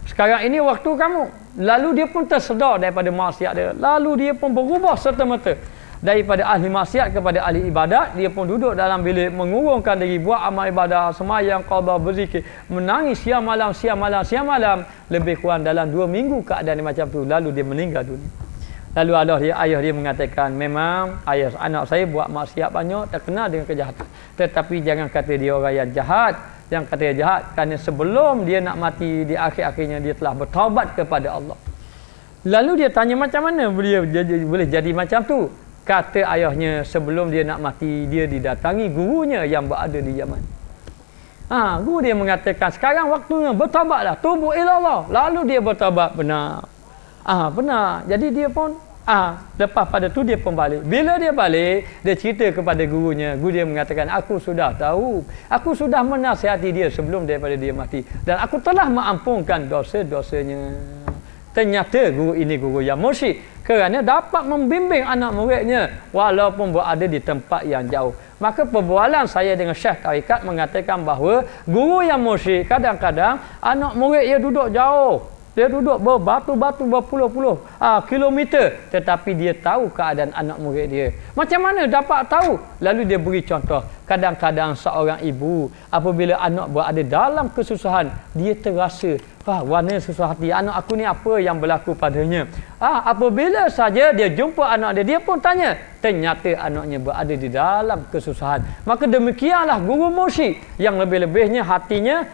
Sekarang ini waktu kamu. Lalu dia pun tersedar daripada maksiat dia. Lalu dia pun berubah serta-merta. Daripada ahli maksiat kepada ahli ibadat. Dia pun duduk dalam bilik, mengurungkan diri, buat amal ibadat, semayang, qada, berzikir, menangis siang malam. Lebih kurang dalam 2 minggu keadaan dia macam tu. Lalu dia meninggal dunia. Lalu ayah dia mengatakan, memang anak saya buat maksiat banyak, terkenal dengan kejahatan. Tetapi jangan kata dia orang yang jahat. Yang kata dia jahat, kerana sebelum dia nak mati, di akhir-akhirnya dia telah bertaubat kepada Allah. Lalu dia tanya, macam mana boleh jadi macam tu? Kata ayahnya, sebelum dia nak mati, dia didatangi gurunya yang berada di Yaman. Guru dia mengatakan, sekarang waktunya bertaubatlah, tubu ila Allah. Lalu dia bertaubat, benar. Benar. Jadi dia pun lepas pada tu dia pun balik. Bila dia balik, dia cerita kepada gurunya. Guru dia mengatakan, aku sudah tahu, aku sudah menasihati dia sebelum daripada dia mati, dan aku telah mengampunkan dosa-dosanya. Ternyata guru ini guru yang mursyid kerana dapat membimbing anak muridnya walaupun berada di tempat yang jauh. Maka perbualan saya dengan Syekh Tarikat mengatakan bahawa guru yang mursyid kadang-kadang anak murid dia duduk jauh. Dia duduk berbatu-batu berpuluh-puluh kilometer, tetapi dia tahu keadaan anak murid dia. Macam mana dapat tahu? Lalu dia beri contoh. Kadang-kadang seorang ibu apabila anak berada dalam kesusahan, dia terasa warna susah hati. Anak aku ni apa yang berlaku padanya? Apabila saja dia jumpa anak dia, dia pun tanya. Ternyata anaknya berada di dalam kesusahan. Maka demikianlah guru mursyid yang lebih-lebihnya hatinya,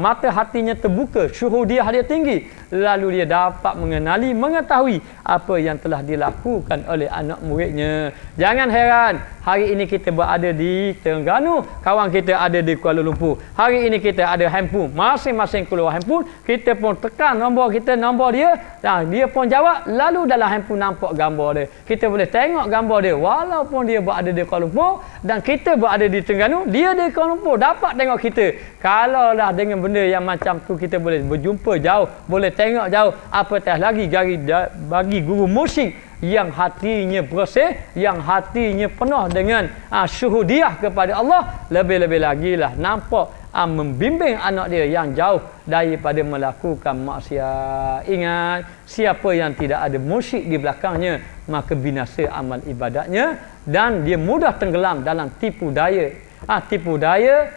mata hatinya terbuka, syuhudiyah dia tinggi. Lalu dia dapat mengenali, mengetahui apa yang telah dilakukan oleh anak muridnya. Jangan heran, hari ini kita berada di Terengganu, kawan kita ada di Kuala Lumpur. Hari ini kita ada handphone, masing-masing keluar handphone, kita pun tekan nombor kita, nombor dia, dia pun jawab, lalu dalam handphone nampak gambar dia. Kita boleh tengok gambar dia walaupun dia berada di Kuala Lumpur dan kita berada di Terengganu, dia di Kuala Lumpur, dapat tengok kita. Kalau dah dengan benda yang macam tu kita boleh berjumpa jauh, boleh tengok jauh, apatah lagi bagi guru mursyid yang hatinya bersih, yang hatinya penuh dengan syuhudiyah kepada Allah, lebih-lebih lagi lah nampak membimbing anak dia yang jauh daripada melakukan maksiat. Ingat, siapa yang tidak ada mursyid di belakangnya, maka binasa amal ibadatnya dan dia mudah tenggelam dalam tipu daya. Tipu daya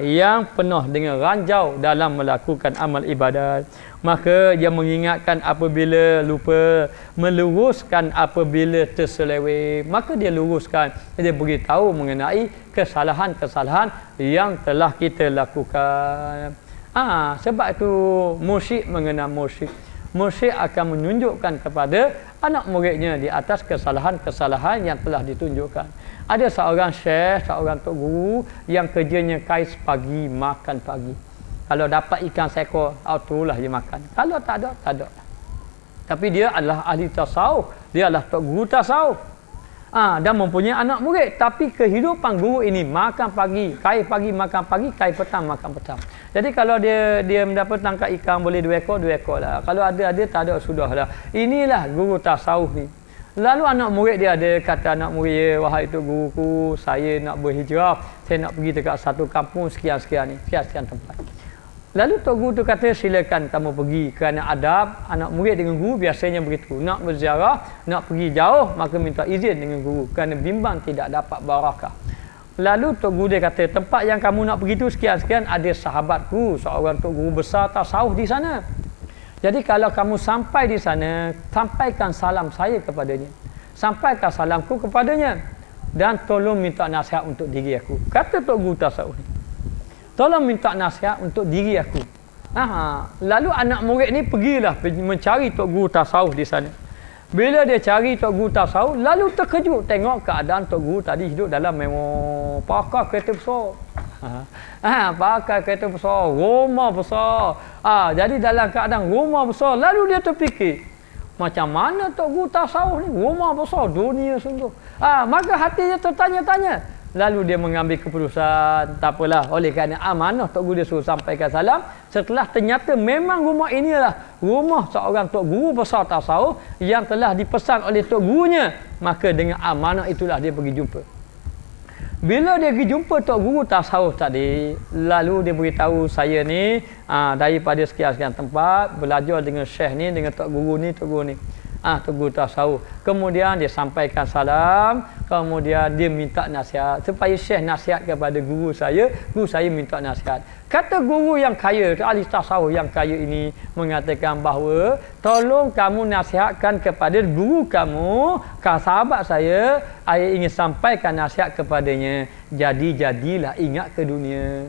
yang penuh dengan ranjau dalam melakukan amal ibadat. Maka dia mengingatkan apabila lupa, meluruskan apabila terseleweng, maka dia luruskan. Dia beritahu mengenai kesalahan-kesalahan yang telah kita lakukan. Sebab itu mursyid mengenal mursyid. Mursyid akan menunjukkan kepada anak muridnya di atas kesalahan-kesalahan yang telah ditunjukkan. Ada seorang syekh, seorang tok guru yang kerjanya kais pagi, makan pagi. Kalau dapat ikan seekor, itulah dia makan. Kalau tak ada, tak ada. Tapi dia adalah ahli tasawuf. Dia adalah tok guru tasawuf. Dan mempunyai anak murid. Tapi kehidupan guru ini makan pagi, kai pagi makan pagi, kai petang makan petang. Jadi kalau dia mendapat tangkap ikan boleh 2 ekor lah. Kalau ada tak ada sudahlah. Inilah guru tasawuf ni. Lalu anak murid dia ada kata anak murid dia, wahai tok guruku, saya nak berhijrah, saya nak pergi dekat satu kampung sekian-sekian ni, sekian-sekian tempat. Lalu tok guru tu kata, silakan kamu pergi, kerana adab anak murid dengan guru biasanya begitu. Nak berziarah, nak pergi jauh, maka minta izin dengan guru, kerana bimbang tidak dapat barakah. Lalu tok guru dia kata, tempat yang kamu nak pergi tu sekian-sekian, ada sahabatku, seorang tok guru besar tasawuf di sana. Jadi kalau kamu sampai di sana, sampaikan salam saya kepadanya. Sampaikan salamku kepadanya. Dan tolong minta nasihat untuk diri aku. Kata tok guru tasawuf ni, tolong minta nasihat untuk diri aku. Lalu anak murid ni pergilah mencari tok guru tasawuf di sana. Bila dia cari tok guru tasawuf, lalu terkejut tengok keadaan tok guru tadi hidup dalam mewah, pakai kereta besar. Pakai kereta besar, rumah besar. Jadi dalam keadaan rumah besar, lalu dia terfikir, macam mana tok guru tasawuf ni, rumah besar, dunia sungguh. Maka hatinya tertanya-tanya. Lalu dia mengambil keputusan, tak apalah, oleh kerana amanah tok guru dia suruh sampaikan salam. Setelah ternyata memang rumah inilah rumah seorang tok guru besar tasawuf yang telah dipesan oleh tok gurunya, maka dengan amanah itulah dia pergi jumpa. Bila dia pergi jumpa tok guru tasawuf tadi, lalu dia beritahu, saya ni daripada sekian-sekian tempat belajar dengan syekh ni, dengan tok guru ni, tok guru ni. Tok guru tasawuf. Kemudian dia sampaikan salam, kemudian dia minta nasihat supaya syekh nasihat kepada guru saya minta nasihat. Kata guru yang kaya, ahli tasawuf yang kaya ini mengatakan bahawa tolong kamu nasihatkan kepada guru kamu, sahabat saya ingin sampaikan nasihat kepadanya. Jadilah ingat ke dunia.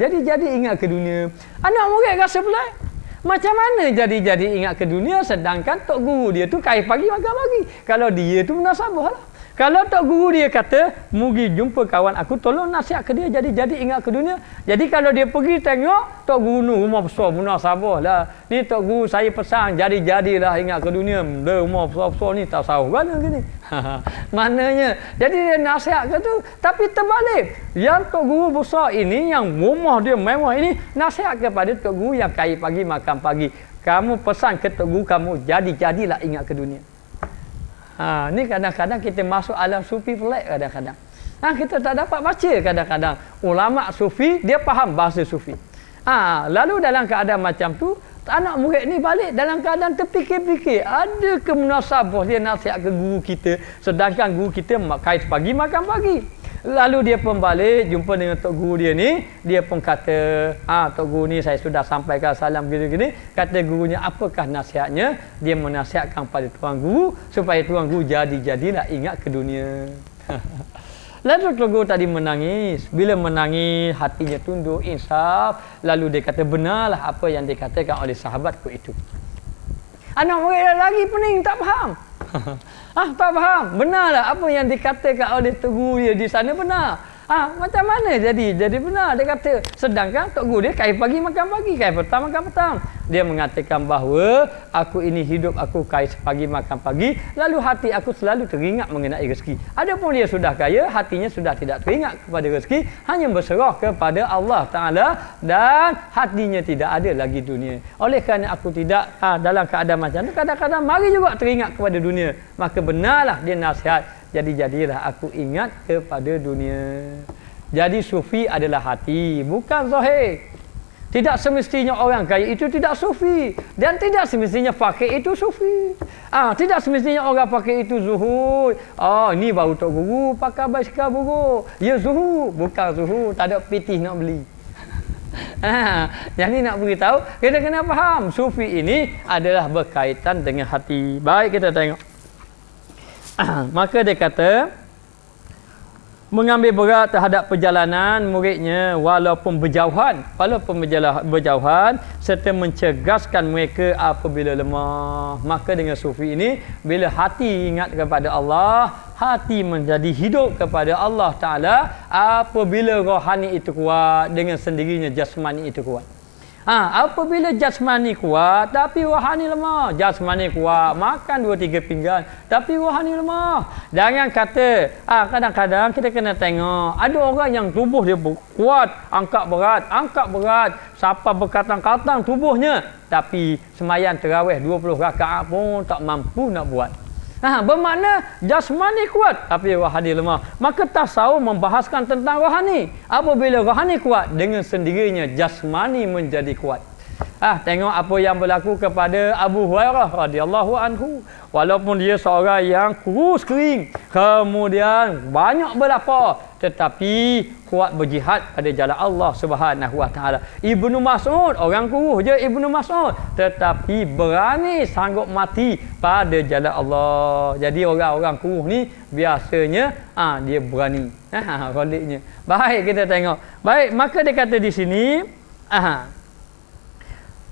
Jadi ingat ke dunia. Anak murid rasa pelik. Macam mana jadi ingat ke dunia sedangkan tok guru dia tu kaya pagi makan pagi. Kalau dia tu munasabah lah. Kalau tok guru dia kata, "Mugi jumpa kawan aku, tolong nasihat ke dia jadi ingat ke dunia." Jadi kalau dia pergi tengok tok guru ni rumah besar munasabah lah. Ni tok guru saya pesan jadilah ingat ke dunia. Dia rumah besar-besar ni tak tahu mana gini. Maknanya jadi dia nasihat ke tu, tapi terbalik. Yang tok guru besar ini, yang rumah dia mewah ini, nasihat kepada tok guru yang kaya pagi makan pagi. Kamu pesan ke tok guru kamu jadilah ingat ke dunia. Ni kadang-kadang kita masuk alam sufi pelik kadang-kadang. Kita tak dapat baca kadang-kadang. Ulama sufi dia faham bahasa sufi. Lalu dalam keadaan macam tu, anak murid ni balik dalam keadaan terfikir-fikir. Ada ke munasabah dia nasihat ke guru kita, sedangkan guru kita kait pagi makan pagi. Lalu dia pun balik jumpa dengan tok guru dia ni, dia pun kata, tok guru ni saya sudah sampaikan salam gini-gini. Kata gurunya, apakah nasihatnya? Dia menasihatkan pada tuan guru supaya tuan guru jadilah ingat ke dunia. Lalu tok guru tadi menangis. Bila menangis, hatinya tunduk, insaf. Lalu dia kata, benarlah apa yang dikatakan oleh sahabatku itu. Anak murid lagi pening, tak faham. Tak faham. Benarlah apa yang dikatakan oleh tok guru dia di sana benar. Macam mana jadi benar dia kata. Sedangkan tok guru dia kait pagi makan pagi, kait petang makan petang. Dia mengatakan bahawa aku ini hidup aku kait pagi makan pagi, lalu hati aku selalu teringat mengenai rezeki. Adapun dia sudah kaya, hatinya sudah tidak teringat kepada rezeki, hanya berserah kepada Allah Taala dan hatinya tidak ada lagi dunia. Oleh kerana aku tidak dalam keadaan macam tu, kadang-kadang mari juga teringat kepada dunia. Maka benarlah dia nasihat, jadilah aku ingat kepada dunia. Jadi sufi adalah hati, bukan zahir. Tidak semestinya orang kaya itu tidak sufi, dan tidak semestinya fakir itu sufi. Tidak semestinya orang fakir itu zuhud. Ni baru tok guru pakai basikal buruk. Ya zuhud, bukan zuhud, tak ada pitih nak beli. Jadi nak beritahu, kita kena faham sufi ini adalah berkaitan dengan hati. Baik, kita tengok. Maka dia kata, mengambil berat terhadap perjalanan muridnya walaupun berjauhan serta mencegaskan mereka apabila lemah. Maka dengan sufi ini, bila hati ingat kepada Allah, hati menjadi hidup kepada Allah Ta'ala. Apabila rohani itu kuat, dengan sendirinya jasmani itu kuat. Apabila jasmani kuat tapi rohani lemah. Jasmani kuat, makan 2-3 pinggan tapi rohani lemah. Jangan kata, kadang-kadang kita kena tengok, ada orang yang tubuh dia kuat, angkat berat, sampai berkatang-katang tubuhnya, tapi sembahyang tarawih 20 rakaat pun tak mampu nak buat. Bermakna jasmani kuat tapi rohani lemah. Maka tasawuf membahaskan tentang rohani. Apabila rohani kuat, dengan sendirinya jasmani menjadi kuat. Tengok apa yang berlaku kepada Abu Hurairah radhiyallahu anhu. Walaupun dia seorang yang kurus kering, kemudian banyak berlapar, tetapi kuat berjihad pada jalan Allah Subhanahu wa taala. Ibnu Mas'ud, orang kurus je Ibnu Mas'ud, tetapi berani sanggup mati pada jalan Allah. Jadi orang-orang kurus ni biasanya dia berani. Roliknya. Baik, kita tengok. Baik, maka dia kata di sini,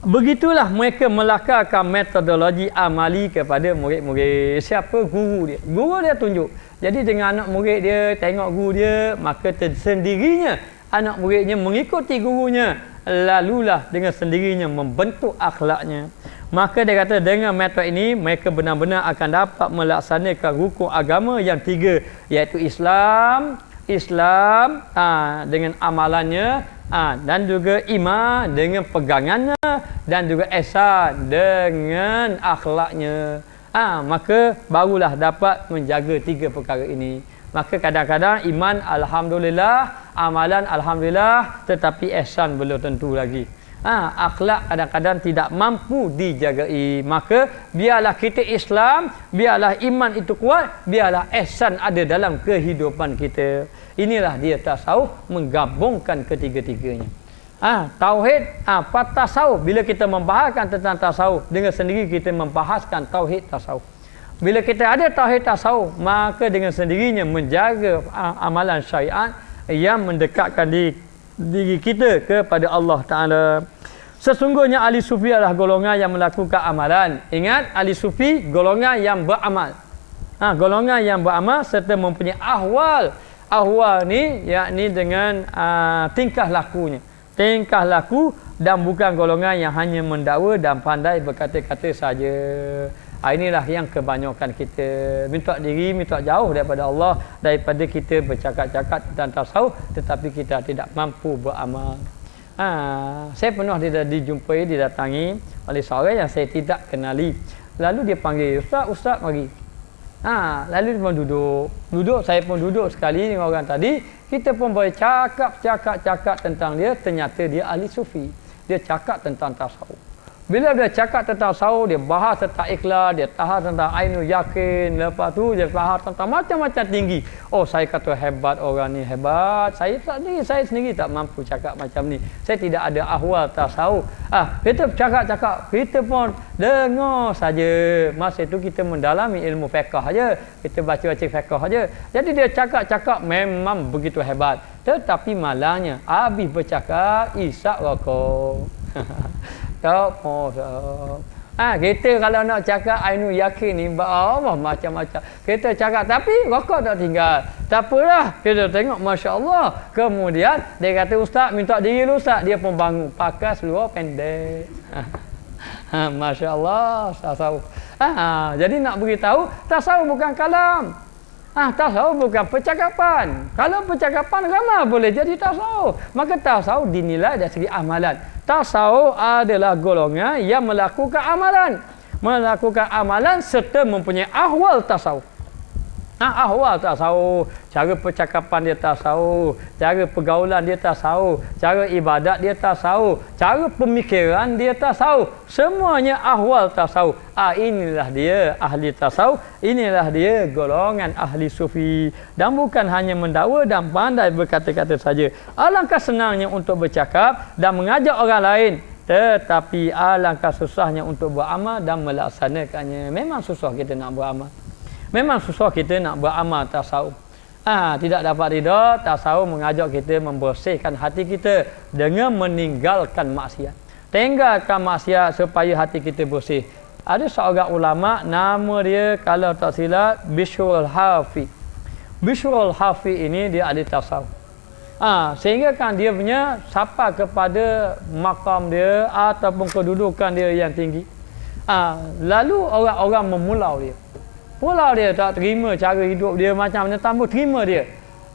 begitulah mereka melakarkan metodologi amali kepada murid-murid. Siapa? Guru dia. Guru dia tunjuk. Jadi dengan anak murid dia tengok guru dia, maka tersendirinya anak muridnya mengikuti gurunya. Lalulah dengan sendirinya membentuk akhlaknya. Maka dia kata dengan metod ini mereka benar-benar akan dapat melaksanakan rukun agama yang 3, iaitu Islam dengan amalannya, dan juga iman dengan pegangannya, dan juga ihsan dengan akhlaknya. Maka barulah dapat menjaga 3 perkara ini. Maka kadang-kadang iman alhamdulillah, amalan alhamdulillah, tetapi ihsan belum tentu lagi. Akhlak kadang-kadang tidak mampu dijagai. Maka biarlah kita Islam, biarlah iman itu kuat, biarlah ihsan ada dalam kehidupan kita. Inilah dia tasawuf, menggabungkan ketiga-tiganya. Tauhid, tasawuf. Bila kita membahaskan tentang tasawuf, dengan sendiri kita membahaskan tauhid tasawuf. Bila kita ada tauhid tasawuf, maka dengan sendirinya menjaga amalan syariat yang mendekatkan diri kita kepada Allah Ta'ala. Sesungguhnya ahli sufi adalah golongan yang melakukan amalan. Ingat, ahli sufi golongan yang beramal. Golongan yang beramal serta mempunyai ahwal. Ahwal ni yakni dengan tingkah lakunya. Tingkah laku dan bukan golongan yang hanya mendakwa dan pandai berkata-kata saja. Inilah yang kebanyakan kita minta diri, minta jauh daripada Allah, daripada kita bercakap-cakap tentang tasawuf tetapi kita tidak mampu beramal. Saya pernah dijumpai, didatangi oleh seorang yang saya tidak kenali. Lalu dia panggil, "Ustaz, mari." Lalu dia pun duduk, saya pun duduk sekali dengan orang tadi. Kita pun boleh cakap tentang dia. Ternyata dia ahli sufi. Dia cakap tentang tasawuf. Bila dia cakap tentang tasawuf, dia bahas tentang ikhlas, dia bahas tentang ainul yakin, lepas tu dia bahas tentang macam-macam tinggi. Oh, saya kata hebat, orang ni hebat. Saya sendiri tak mampu cakap macam ni. Saya tidak ada ahwal tasawuf. Kita cakap, kita pun dengar saja. Masa itu kita mendalami ilmu fiqh aja. Kita baca-baca fiqh aja. Jadi dia cakap memang begitu hebat. Tetapi malangnya habis bercakap isap rokok. Kita kalau nak cakap ainul yakin ni Allah macam-macam. Kita cakap tapi rokok tak tinggal. Tak apalah, kita tengok masya-Allah. Kemudian dia kata, "Ustaz, minta diri dulu Ustaz." Dia pun bangun pakai seluar pendek. Masya-Allah, tasawuf. Jadi nak beritahu tasawuf bukan kalam. Tasawuf bukan percakapan. Kalau percakapan ramai boleh jadi tasawuf. Maka tasawuf dinilai dari segi amalan. Tasawuf adalah golongan yang melakukan amalan. Melakukan amalan serta mempunyai ahwal tasawuf. Ahwal tasawuf, cara percakapan dia tasawuf, cara pergaulan dia tasawuf, cara ibadat dia tasawuf, cara pemikiran dia tasawuf. Semuanya ahwal tasawuf. Inilah dia ahli tasawuf, inilah dia golongan ahli sufi. Dan bukan hanya mendakwa dan pandai berkata-kata saja. Alangkah senangnya untuk bercakap dan mengajak orang lain, tetapi alangkah susahnya untuk beramal dan melaksanakannya. Memang susah kita nak beramal. Memang susah kita nak beramal tasawuf. Tidak dapat ridha, tasawuf mengajak kita membersihkan hati kita dengan meninggalkan maksiat. Tinggalkan maksiat supaya hati kita bersih. Ada seorang ulama, nama dia kalau tak silap Bishrul Hafi. Bishrul Hafi ini dia ahli tasawuf. Sehingga kan dia punya sapa kepada makam dia ataupun kedudukan dia yang tinggi. Lalu orang-orang memulau dia. Pulau dia tak terima cara hidup dia macam mana, tambah terima dia.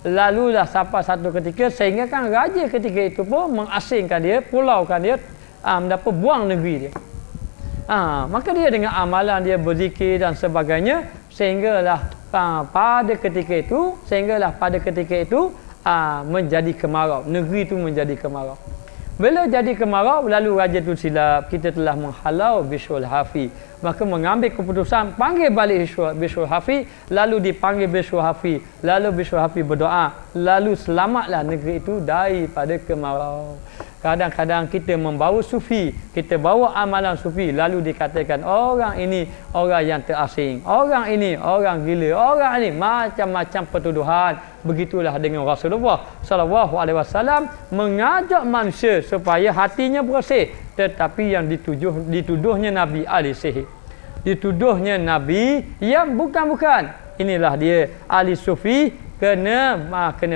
Lalulah sampai satu ketika sehingga kan raja ketika itu pun mengasingkan dia, pulaukan dia, mendapat buang negeri dia. Maka dia dengan amalan dia berzikir dan sebagainya sehinggalah pada ketika itu menjadi kemarau, negeri itu menjadi kemarau. Bila jadi kemarau, lalu raja itu silap, kita telah menghalau Bishrul Hafi. Maka mengambil keputusan, panggil balik Bishrul Hafi, lalu dipanggil Bishrul Hafi. Lalu Bishrul Hafi berdoa, lalu selamatlah negeri itu daripada kemarau. Kadang-kadang kita membawa sufi, kita bawa amalan sufi, lalu dikatakan orang ini orang yang terasing, orang ini orang gila, orang ini macam-macam pertuduhan. Begitulah dengan Rasulullah SAW mengajak manusia supaya hatinya bersih, tetapi yang dituduhnya Nabi ahli sihir, dituduhnya Nabi yang bukan-bukan. Inilah dia ahli sufi, kena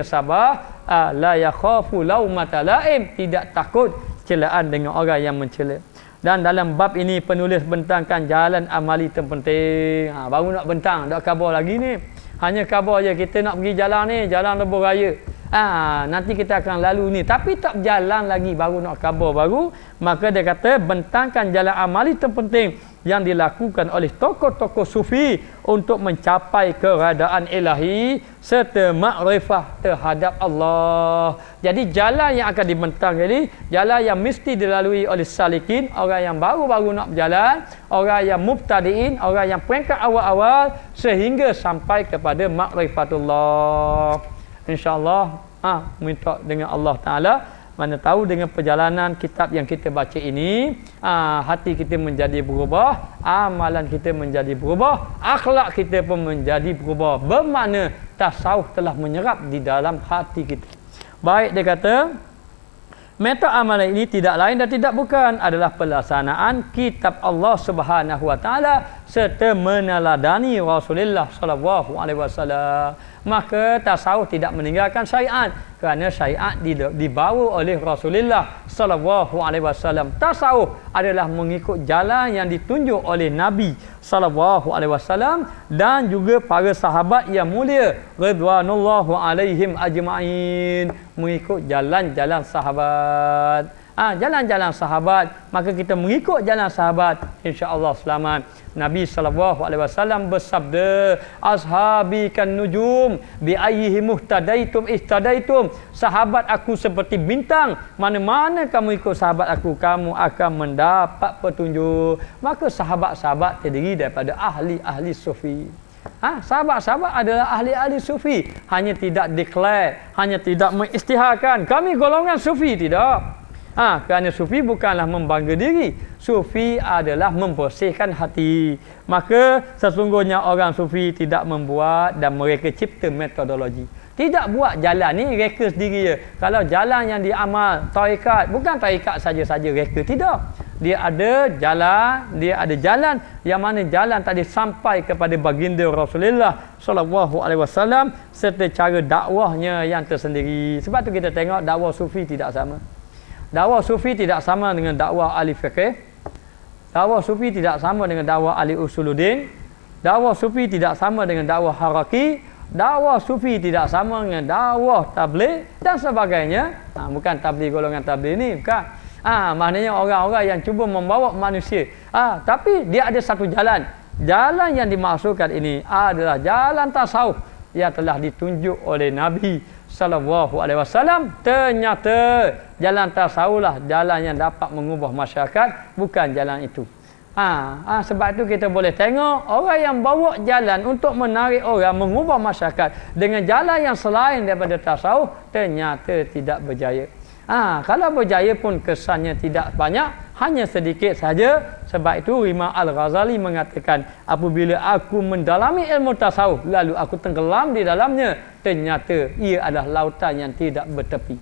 sabar. La yakhafu laumata laim, tidak takut celaan dengan orang yang mencela. Dan dalam bab ini penulis bentangkan jalan amali terpenting. Baru nak bentang, dak khabar lagi ni. Hanya khabar je kita nak pergi jalan ni, jalan lebuh raya. Nanti kita akan lalu ni, tapi tak berjalan lagi, baru nak khabar baru. Maka dia kata bentangkan jalan amali terpenting yang dilakukan oleh tokoh-tokoh sufi untuk mencapai keradaan ilahi serta makrifah terhadap Allah. Jadi jalan yang akan dibentang ini, jalan yang mesti dilalui oleh salikin, orang yang baru-baru nak berjalan, orang yang mubtadiin, orang yang peringkat awal-awal sehingga sampai kepada makrifatullah. InsyaAllah minta dengan Allah Ta'ala, mana tahu dengan perjalanan kitab yang kita baca ini, hati kita menjadi berubah, amalan kita menjadi berubah, akhlak kita pun menjadi berubah. Bermakna tasawuf telah menyerap di dalam hati kita. Baik, dia kata Metode amalan ini tidak lain dan tidak bukan adalah pelaksanaan kitab Allah Subhanahu wa taala serta meneladani Rasulullah sallallahu alaihi wasallam. Maka tasawuf tidak meninggalkan syariat kerana syariat dibawa oleh Rasulullah sallallahu alaihi wasallam. Tasawuf adalah mengikut jalan yang ditunjuk oleh Nabi sallallahu alaihi wasallam dan juga para sahabat yang mulia radhiyallahu alaihim ajma'in, mengikut jalan-jalan sahabat. Jalan-jalan sahabat, maka kita mengikut jalan sahabat, insya-Allah selamat. Nabi sallallahu alaihi wasallam bersabda, ashabi kan nujum bi ayyihi muhtadaitum ihtadaitum. Sahabat aku seperti bintang, mana-mana kamu ikut sahabat aku, kamu akan mendapat petunjuk. Maka sahabat-sahabat terdiri daripada ahli-ahli sufi. Sahabat-sahabat adalah ahli-ahli sufi, hanya tidak declare, hanya tidak mengisytiharkan kami golongan sufi, tidak. Kerana sufi bukanlah membangga diri. Sufi adalah membersihkan hati. Maka sesungguhnya orang sufi tidak membuat dan mereka cipta metodologi. Tidak buat jalan ni reka sendiri je. Kalau jalan yang diamal tarikat, bukan tarikat saja-saja reka, tidak. Dia ada jalan yang mana jalan tadi sampai kepada baginda Rasulullah sallallahu alaihi wasallam serta cara dakwahnya yang tersendiri. Sebab tu kita tengok dakwah sufi tidak sama. Dakwah sufi tidak sama dengan dakwah ahli fiqh. Dakwah sufi tidak sama dengan dakwah ahli usuluddin. Dakwah sufi tidak sama dengan dakwah haraki. Dakwah sufi tidak sama dengan dakwah tabligh dan sebagainya. Bukan tabligh golongan tabligh ni, bukan. Maknanya orang-orang yang cuba membawa manusia. Tapi dia ada satu jalan. Jalan yang dimaksudkan ini adalah jalan tasawuf yang telah ditunjuk oleh Nabi sallallahu alaihi wasallam. Ternyata jalan tasawuflah jalan yang dapat mengubah masyarakat, bukan jalan itu. Sebab itu kita boleh tengok orang yang bawa jalan untuk menarik orang mengubah masyarakat dengan jalan yang selain daripada tasawuf, ternyata tidak berjaya. Kalau berjaya pun kesannya tidak banyak, hanya sedikit saja. Sebab itu Imam Al-Ghazali mengatakan, apabila aku mendalami ilmu tasawuf lalu aku tenggelam di dalamnya, ternyata ia adalah lautan yang tidak bertepi.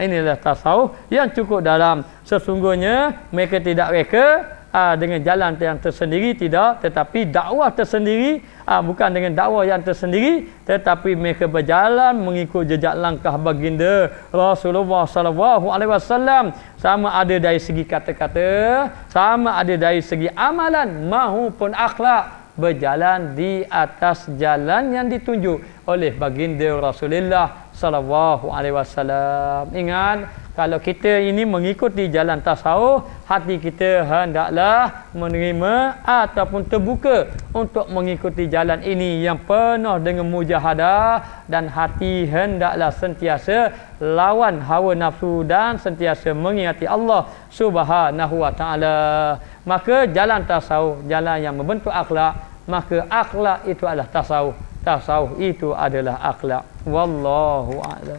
Inilah tasawuf yang cukup dalam. Sesungguhnya mereka tidak reka dengan jalan yang tersendiri, tidak, tetapi dakwah tersendiri, bukan dengan dakwah yang tersendiri, tetapi mereka berjalan mengikut jejak langkah baginda Rasulullah sallallahu alaihi wasallam, sama ada dari segi kata-kata, sama ada dari segi amalan maupun akhlak, berjalan di atas jalan yang ditunjuk oleh baginda Rasulullah sallallahu alaihi wasallam. Ingat, kalau kita ini mengikuti jalan tasawuf, hati kita hendaklah menerima ataupun terbuka untuk mengikuti jalan ini yang penuh dengan mujahadah, dan hati hendaklah sentiasa lawan hawa nafsu dan sentiasa mengingati Allah Subhanahu wa taala. Maka jalan tasawuf, jalan yang membentuk akhlak, maka akhlak itu adalah tasawuf. Tasawuf itu adalah akhlak. Wallahu a'lam.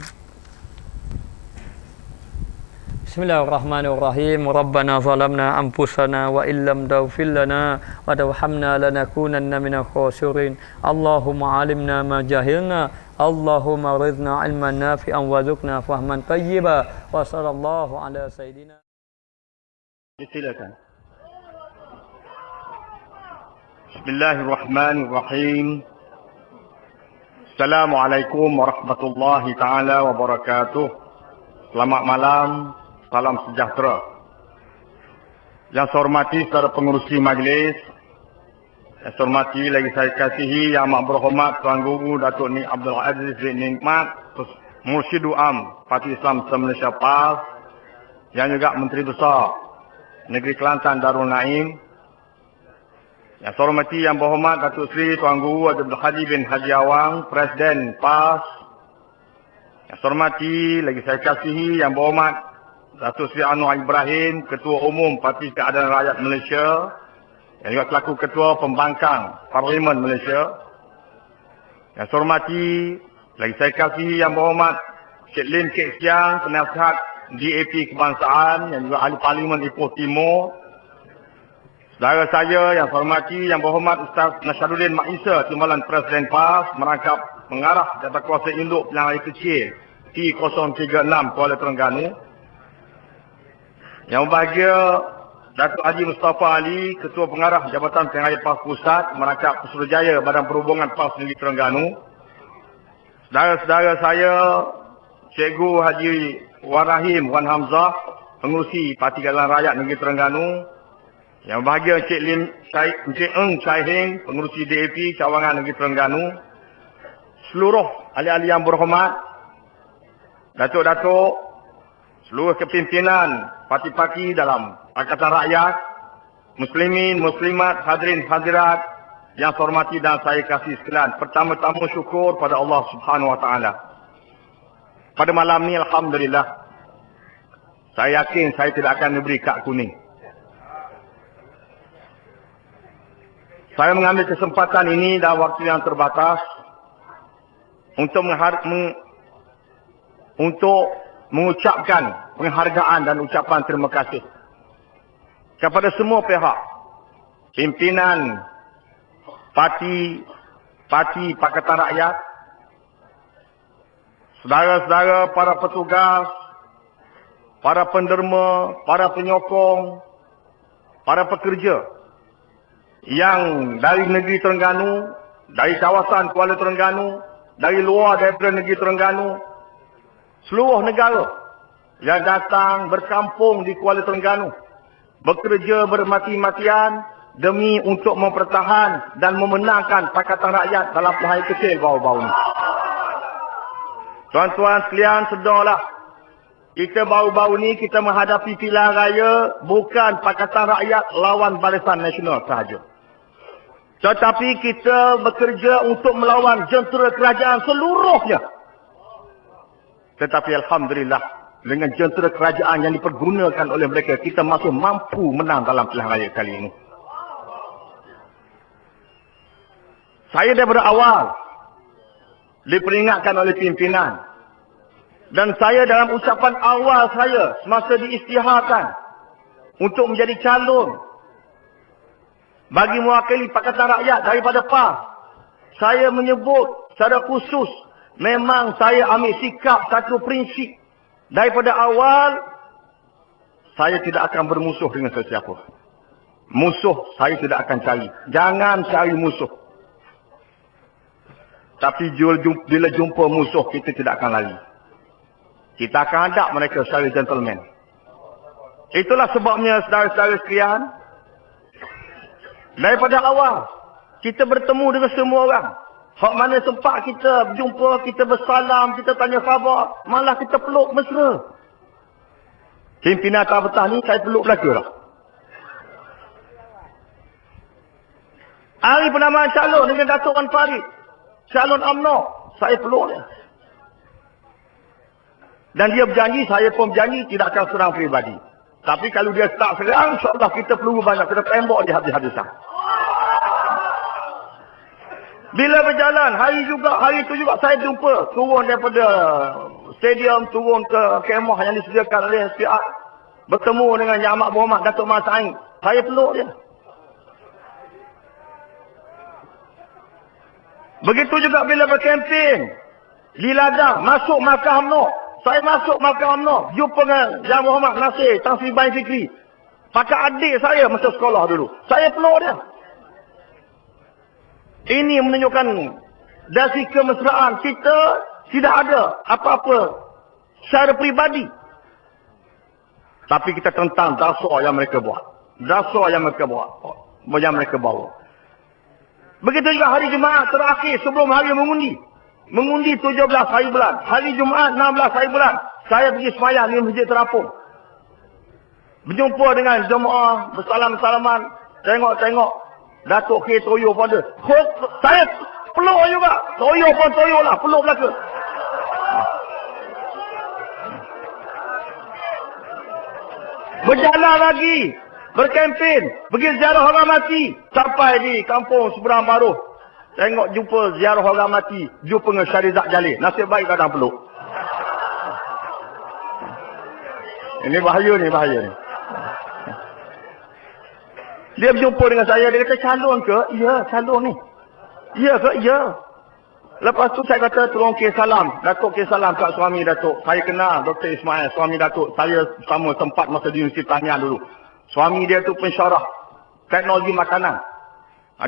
Bismillahirrahmanirrahim. Rabbana zalamna anfusana wa illam taghfir lana wa tarhamna lanakunanna minal khasirin. Allahumma alimna ma jahilna. Allahumma rizqna ilman nafi'an wa rzuqna fahman tayyiba. Wa sallallahu ala sayidina. Silakan. Bismillahirrahmanirrahim. Assalamualaikum warahmatullahi taala wabarakatuh. Selamat malam. Salam sejahtera. Yang saya hormati saudara pengerusi majlis, yang saya hormati lagi saya kasihi Yang Amat Berhormat Tuan Guru Datuk Ni Abdul Aziz bin Nikmat, Mursyidul Am Parti Islam Malaysia PAS, yang juga Menteri Besar Negeri Kelantan Darul Naim. Yang saya hormati Yang Berhormat Datuk Seri Tuan Guru Abdul Hadi bin Haji Awang, Presiden PAS. Yang saya hormati lagi saya kasihi Yang Berhormat Datuk Seri Anwar Ibrahim, Ketua Umum Parti Keadilan Rakyat Malaysia, yang juga selaku Ketua Pembangkang Parlimen Malaysia. Yang saya hormati lagi saya kasihi Yang Berhormat Cik Lim Kek Siang, Penasihat DAP Kebangsaan, yang juga Ahli Parlimen Ipoh Timur. Saudara saya yang saya hormati Yang Berhormat Ustaz Nasharuddin Mak Isa, Timbalan Presiden PAS, merangkap mengarah Jawatankuasa Induk Pilihan Raya Kecil T036 Kuala Terengganu. Yang berbahagia Datuk Haji Mustafa Ali, Ketua Pengarah Jabatan Pilihan PAS Pusat, Merangkap Putrajaya Badan Perhubungan PAS Negeri Terengganu. Saudara-saudara saya, Cikgu Haji Wan Rahim Wan Hamzah, Pengerusi Parti Keadilan Rakyat Negeri Terengganu. Yang berbahagia Encik Eng Chai Heng, Pengerusi DAP Cawangan Negeri Terengganu. Seluruh ahli-ahli yang berhormat, Datuk-datuk, seluruh kepimpinan parti-parti dalam Pakatan Rakyat, Muslimin, Muslimat, hadirin, hadirat yang saya hormati dan saya kasih sekalian. Pertama-tama syukur pada Allah Subhanahu Wa Taala. Pada malam ni alhamdulillah, saya yakin saya tidak akan diberi kad kuning. Saya mengambil kesempatan ini dalam waktu yang terbatas untuk mengucapkan penghargaan dan ucapan terima kasih kepada semua pihak, pimpinan parti Pakatan Rakyat, saudara-saudara para petugas, para penderma, para penyokong, para pekerja yang dari negeri Terengganu, dari kawasan Kuala Terengganu, dari luar daripada negeri Terengganu, seluruh negara yang datang berkampung di Kuala Terengganu, bekerja bermati-matian demi untuk mempertahan dan memenangkan Pakatan Rakyat dalam pilihan kecil baru-baru ini. Tuan-tuan sekalian, sedarlah, kita baru-baru ini kita menghadapi pilihan raya bukan Pakatan Rakyat lawan Barisan Nasional sahaja. Tetapi kita bekerja untuk melawan jentera kerajaan seluruhnya. Tetapi alhamdulillah, dengan jentera kerajaan yang dipergunakan oleh mereka, kita masih mampu menang dalam pilihan raya kali ini. Saya daripada awal diperingatkan oleh pimpinan. Dan saya dalam ucapan awal saya semasa diisytiharkan untuk menjadi calon bagi mewakili Pakatan Rakyat daripada PAS, saya menyebut secara khusus, memang saya ambil sikap satu prinsip. Daripada awal, saya tidak akan bermusuh dengan sesiapa. Musuh saya tidak akan cari. Jangan cari musuh. Tapi bila jumpa musuh, kita tidak akan lari. Kita akan hadap mereka secara gentleman. Itulah sebabnya saudara-saudara sekalian, daripada awal, kita bertemu dengan semua orang. Hak mana sempat kita berjumpa, kita bersalam, kita tanya khabar, malah kita peluk mesra. Pimpinan Tabatah ni saya peluk belaka lah. Hari penamaan calon dengan Datuk Wan Farid, calon UMNO, saya peluk dia. Dan dia berjanji, saya pun berjanji tidak akan serang peribadi. Tapi kalau dia tak serang, insyaAllah kita peluru banyak, kita tembak dia habis-habisan. Bila berjalan, hari itu juga saya jumpa, turun daripada stadium, turun ke kemah yang disediakan oleh SPR, bertemu dengan Yang Amat Berhormat Datuk Mas Aing. Saya peluk dia. Begitu juga bila berkempen di ladang, masuk markah UMNO. Saya masuk markah UMNO, jumpa dengan Yang Muhammad Nasir, Tan Sri Bain Fikri. Pakai adik saya masa sekolah dulu. Saya peluk dia. Ini menunjukkan dari kemesraan kita tidak ada apa-apa secara peribadi. Tapi kita tentang dasar yang mereka buat. Dasar yang mereka buat. Yang mereka bawa. Begitu juga hari Jumaat terakhir sebelum hari mengundi. Mengundi 17 hari bulan. Hari Jumaat 16 hari bulan. Saya pergi semayang di Masjid Terapung. Berjumpa dengan jemaah, bersalam-salaman. Tengok-tengok. Datuk K. Toyo pada. Saya peluk juga. Toyo pun Toyo lah. Peluk belaka. Berjalan lagi. Berkempen. Pergi ziarah orang mati. Sampai di kampung Seberang Baruh. Tengok jumpa ziarah orang mati. Jumpa dengan Syarizak Jalil. Nasib baik kadang peluk. Ini bahaya ni, bahaya ni. Dia berjumpa dengan saya, dia kata calon ke? Ya, calon ni. Ya ke? Ya. Lepas tu saya kata tolong kirim salam. Datuk kirim salam kat suami Datuk. Saya kenal Dr. Ismail, suami Datuk. Saya sama tempat masa di Universiti Tahniah dulu. Suami dia tu pensyarah teknologi makanan.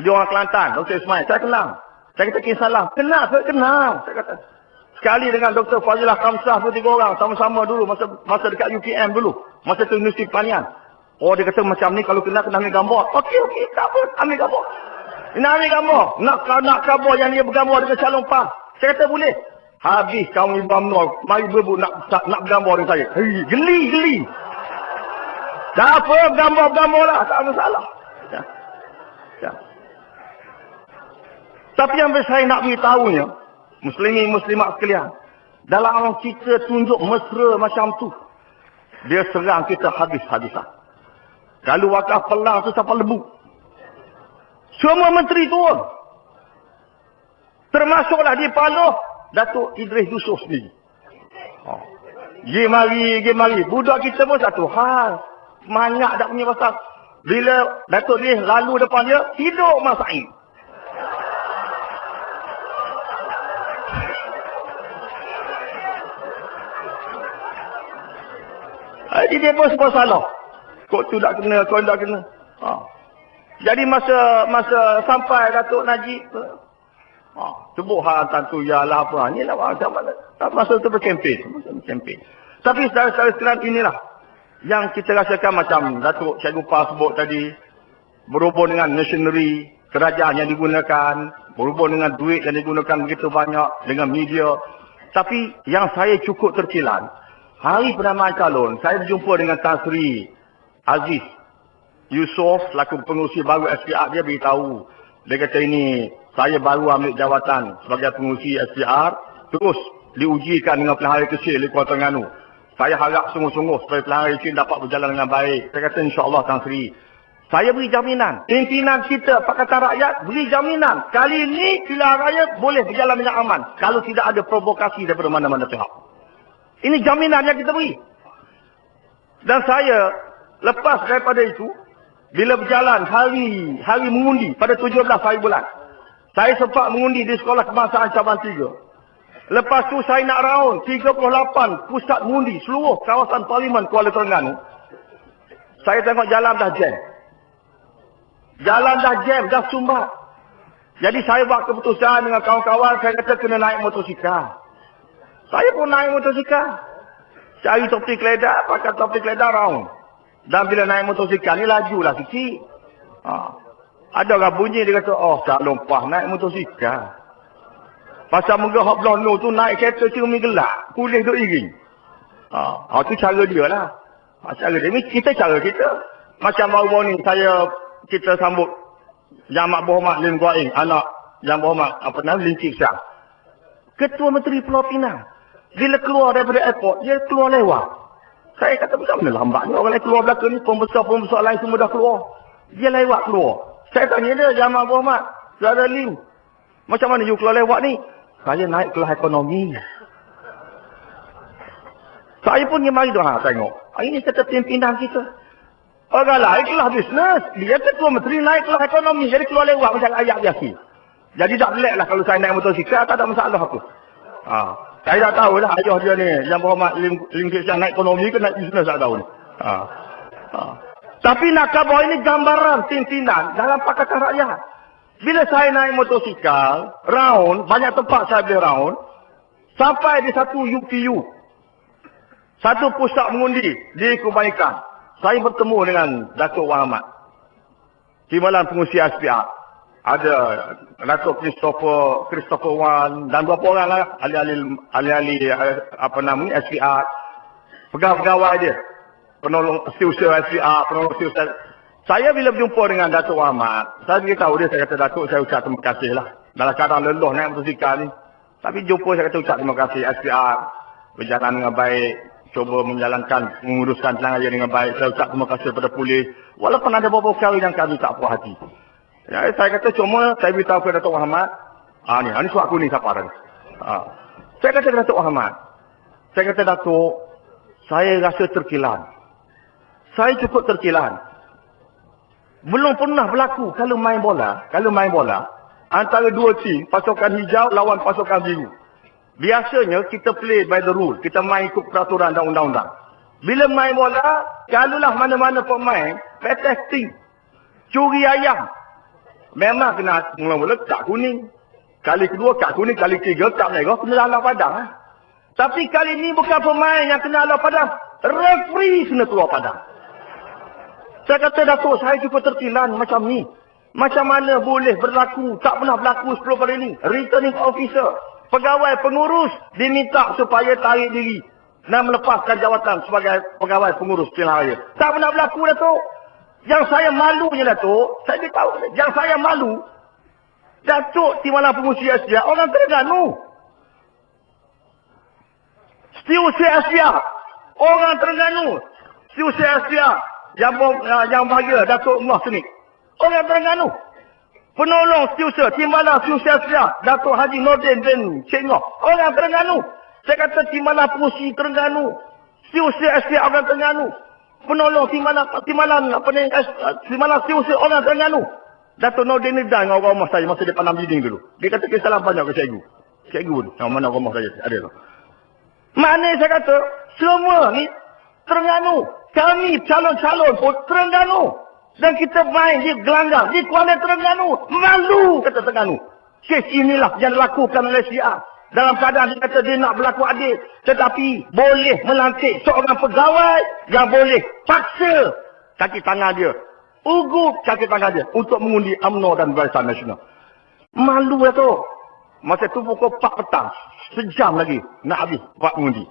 Dia orang Kelantan, Dr. Ismail. Saya kenal. Saya kata kirim salam. Kenal, saya kenal. Saya kata. Sekali dengan Dr. Fazilah Kamsah tu 3 orang. Sama-sama dulu masa dekat UPM dulu. Masa tu Universiti Tahniah. Oh dia kata macam ni kalau kenal kena ambil gambar. Okey, tak apa, ambil gambar. Nak ambil gambar. Nak gambar yang dia bergambar dengan calon PAS. Saya kata boleh. Habis kaum Ibu UMNO. Mari berebut nak bergambar dengan saya. Hei, geli. Tak apa, gambar lah. Tak ada masalah. Ya. Tapi yang saya nak beritahunya, Muslimin Muslimat sekalian, dalam orang kita tunjuk mesra macam tu, dia serang kita habis-habisan. Kalau wakaf pelang tu sampai lebu. Semua menteri turun. Termasuklah di Paloh, Datuk Idris Yusof sendiri. Gi mari. Budak kita pun satu hal. Semangat tak punya pasal. Bila Datuk Idris lalu depan dia, hidup Mas Said. Jadi dia pun sebab salah. Kau tu tak kena, kau tak kena. Jadi masa sampai Datuk Najib, sebut hal tentu ialah apa. Inilah macam mana. Masa tu berkempen. Tapi saudara-saudara sekalian, inilah yang kita rasakan macam Datuk Cikgu Pah sebut tadi, berhubung dengan machinery, kerajaan yang digunakan, berhubung dengan duit yang digunakan begitu banyak, dengan media. Tapi yang saya cukup terkilan, hari penambahan calon, saya berjumpa dengan Tan Sri Aziz Yusof, selaku pengurusi baru SPR. Dia beritahu, dia kata ini, saya baru ambil jawatan sebagai pengurusi SPR, terus diujikan dengan pilihan raya kecil di Kuala Terengganu. Saya harap sungguh-sungguh supaya pilihan raya kecil dapat berjalan dengan baik. Saya kata insyaAllah Tan Sri, saya beri jaminan, pimpinan kita Pakatan Rakyat beri jaminan, kali ini pilihan raya boleh berjalan dengan aman, kalau tidak ada provokasi daripada mana-mana pihak. Ini jaminan yang kita beri. Dan saya, lepas daripada itu, bila berjalan hari mengundi pada 17 hari bulan, saya sempat mengundi di Sekolah Kebangsaan Cabang 3. Lepas tu saya nak raun 38 pusat mengundi seluruh kawasan Parlimen Kuala Terengganu. Saya tengok jalan dah jam. Dah sumbat. Jadi saya buat keputusan dengan kawan-kawan, saya kata kena naik motosikal. Saya pun naik motosikal. Cari topi keledar, pakai topi keledar raun. Dan bila naik motosikal ni lajulah sikit. Ada orang bunyi dia kata, oh tak lumpah naik motosikal. Pasal muka hak belono tu naik kereta cermin gelap. Kulis duk iring. Tu cara dia lah. Cara dia. Ni cara kita. Macam baru-baru ni kita sambut Yang Mak Berhormat Lim Guaing, anak Yang Berhormat Lim Cik Siang. Ketua Menteri Pulau Pinang. Bila keluar daripada airport, dia keluar lewat. Saya kata macam mana lambat ni. Orang lain keluar belakang ni, pembesar-pembesar lain semua dah keluar. Dia lewat keluar. Saya tanya dia, Yang Mak Berhormat, Saudara Lim, macam mana you keluar lewat ni? Saya naik kelas ekonomi. Saya pun mari tu tengok. Ini kata pimpinan kita. Orang lain kelas bisnes. Dia ketua menteri naik kelas ekonomi. Jadi keluar lewat macam ayat biasa. Jadi tak pelik lah kalau saya naik motosikal, tak ada masalah aku. Saya tak tahu lah ayah dia ni. Yang Berhormat Lim Cik Siang naik ekonomi ke naik bisnes tak tahu ni. Tapi nak khabar ini gambaran pimpinan dalam Pakatan Rakyat. Bila saya naik motosikal, round, banyak tempat saya boleh round, sampai di satu UPU. Satu pusat mengundi di Kebaikan. Saya bertemu dengan Datuk Wan Ahmad, Timbalan Pengurusi SPR. Ada Datuk Christopher Wan dan beberapa orang lah, ahli-ahli SPR, pegawai-pegawai dia, penolong setiausaha SPR, penolong setiausaha. Saya bila berjumpa dengan Datuk Ahmad, saya beritahu dia, saya kata Datuk, saya ucap terima kasih lah. Dalam keadaan lelah naik motosikal ni. Tapi jumpa saya kata ucap terima kasih SPR, berjalan dengan baik, cuba menguruskan pilihan raya dengan baik. Saya ucap terima kasih kepada polis. Walaupun ada beberapa perkara yang kami tak puas hati. Ya, saya kata cuma saya beritahu kepada Datuk Muhammad, ni surat kuning siapa dah. Saya kata kepada Datuk Muhammad, saya kata Datuk, saya rasa terkilan. Saya cukup terkilan. Belum pernah berlaku kalau main bola, antara dua tim, pasukan hijau lawan pasukan biru. Biasanya kita play by the rule. Kita main ikut peraturan dan undang-undang. Bila main bola, kalulah mana-mana pemain, fantastic. Curi ayam. Memang kena mula-mula kad kuning. Kali kedua kad kuning, kali ketiga kad merah, kena lalang padang. Tapi kali ni bukan pemain yang kena lalang padang. Referee kena keluar padang. Saya kata, Datuk, saya jumpa tertilan macam ni. Macam mana boleh berlaku, tak pernah berlaku 10 kali ni. Returning officer, pegawai pengurus diminta supaya tarik diri dan melepaskan jawatan sebagai pegawai pengurus pilihan raya. Tak pernah berlaku, Datuk. Yang saya malunya, Datuk, saya beritahu, yang saya malu, Datuk Timbalan Pengurusi Asia, orang Terengganu. Setiausaha Asia, orang Terengganu. Setiausaha Asia, yang bahagia, Datuk Umar Senik. Orang Terengganu. Penolong setiausaha, Timbalan Setiausaha Asia, Datuk Haji Nordin bin Cik Noh. Orang Terengganu. Saya kata Timbalan Pengurusi Terengganu. Setiausaha Asia, orang Terengganu. Penolong Timbalan Setiausaha, orang Terengganu. Datuk Nordin ni dah dengan orang rumah saya masa dia pandang bidding dulu. Dia kata, salam banyak ke cikgu. Cikgu ni, yang mana rumah saya ada tu. Maknanya saya kata, semua ni Terengganu. Kami calon-calon pun Terengganu. Dan kita main di gelanggang, di Kuala Terengganu. Malu, kata Terengganu. Kes inilah yang dilakukan oleh Syiah. Dalam keadaan dia kata dia nak berlaku adil. Tetapi boleh melantik seorang pegawai yang boleh paksa kaki tangan dia. Ugut kaki tangan dia untuk mengundi UMNO dan Barisan Nasional. Malu lah tu. Masa tu pukul 4 petang. Sejam lagi nak habis buat mengundi.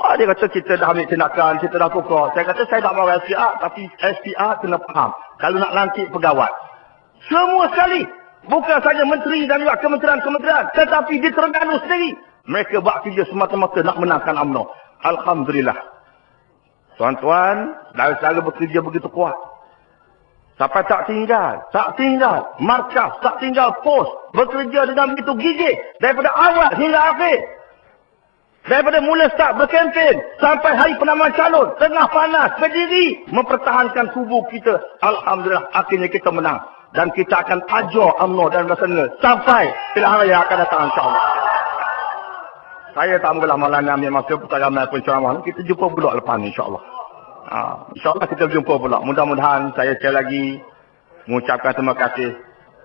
Dia kata kita dah ambil tindakan, kita dah tukar. Saya kata saya tak mahu SPR, tapi SPR kena faham. Kalau nak lantik pegawai. Semua sekali. Bukan saja menteri dan juga kementerian-kementerian. Tetapi di Terengganu sendiri. Mereka buat kerja semata-mata nak menangkan UMNO. Alhamdulillah. Tuan-tuan, dari cara bekerja begitu kuat. Sampai tak tinggal markas, tak tinggal pos. Bekerja dengan begitu gigih. Daripada awal hingga akhir. Daripada mula start berkempen sampai hari penamaan calon, tengah panas, berdiri, mempertahankan kubu kita. Alhamdulillah, akhirnya kita menang. Dan kita akan ajar UMNO dan Barisan sampai pilihan raya akan datang, insyaAllah. Saya tak mau malam ni ambil masa ramai penceramah. Kita jumpa pula lepas ni, insyaAllah. InsyaAllah kita jumpa pula. Mudah-mudahan saya sekali lagi mengucapkan terima kasih.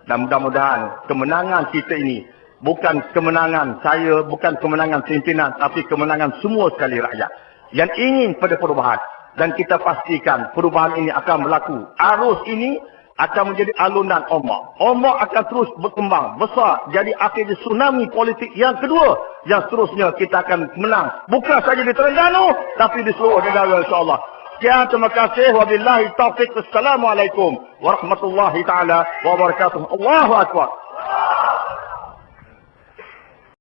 Dan mudah-mudahan kemenangan kita ini bukan kemenangan saya, bukan kemenangan pimpinan, tapi kemenangan semua sekali rakyat yang ingin pada perubahan. Dan kita pastikan perubahan ini akan berlaku. Arus ini akan menjadi alunan ombak. Ombak akan terus berkembang, besar. Jadi akhirnya tsunami politik yang kedua. Yang seterusnya kita akan menang. Bukan saja di Terengganu, tapi di seluruh negara, insyaAllah. Sekian, terima kasih. Wabillahi taufiq. Assalamualaikum warahmatullahi ta'ala wabarakatuh. Allahu Akbar.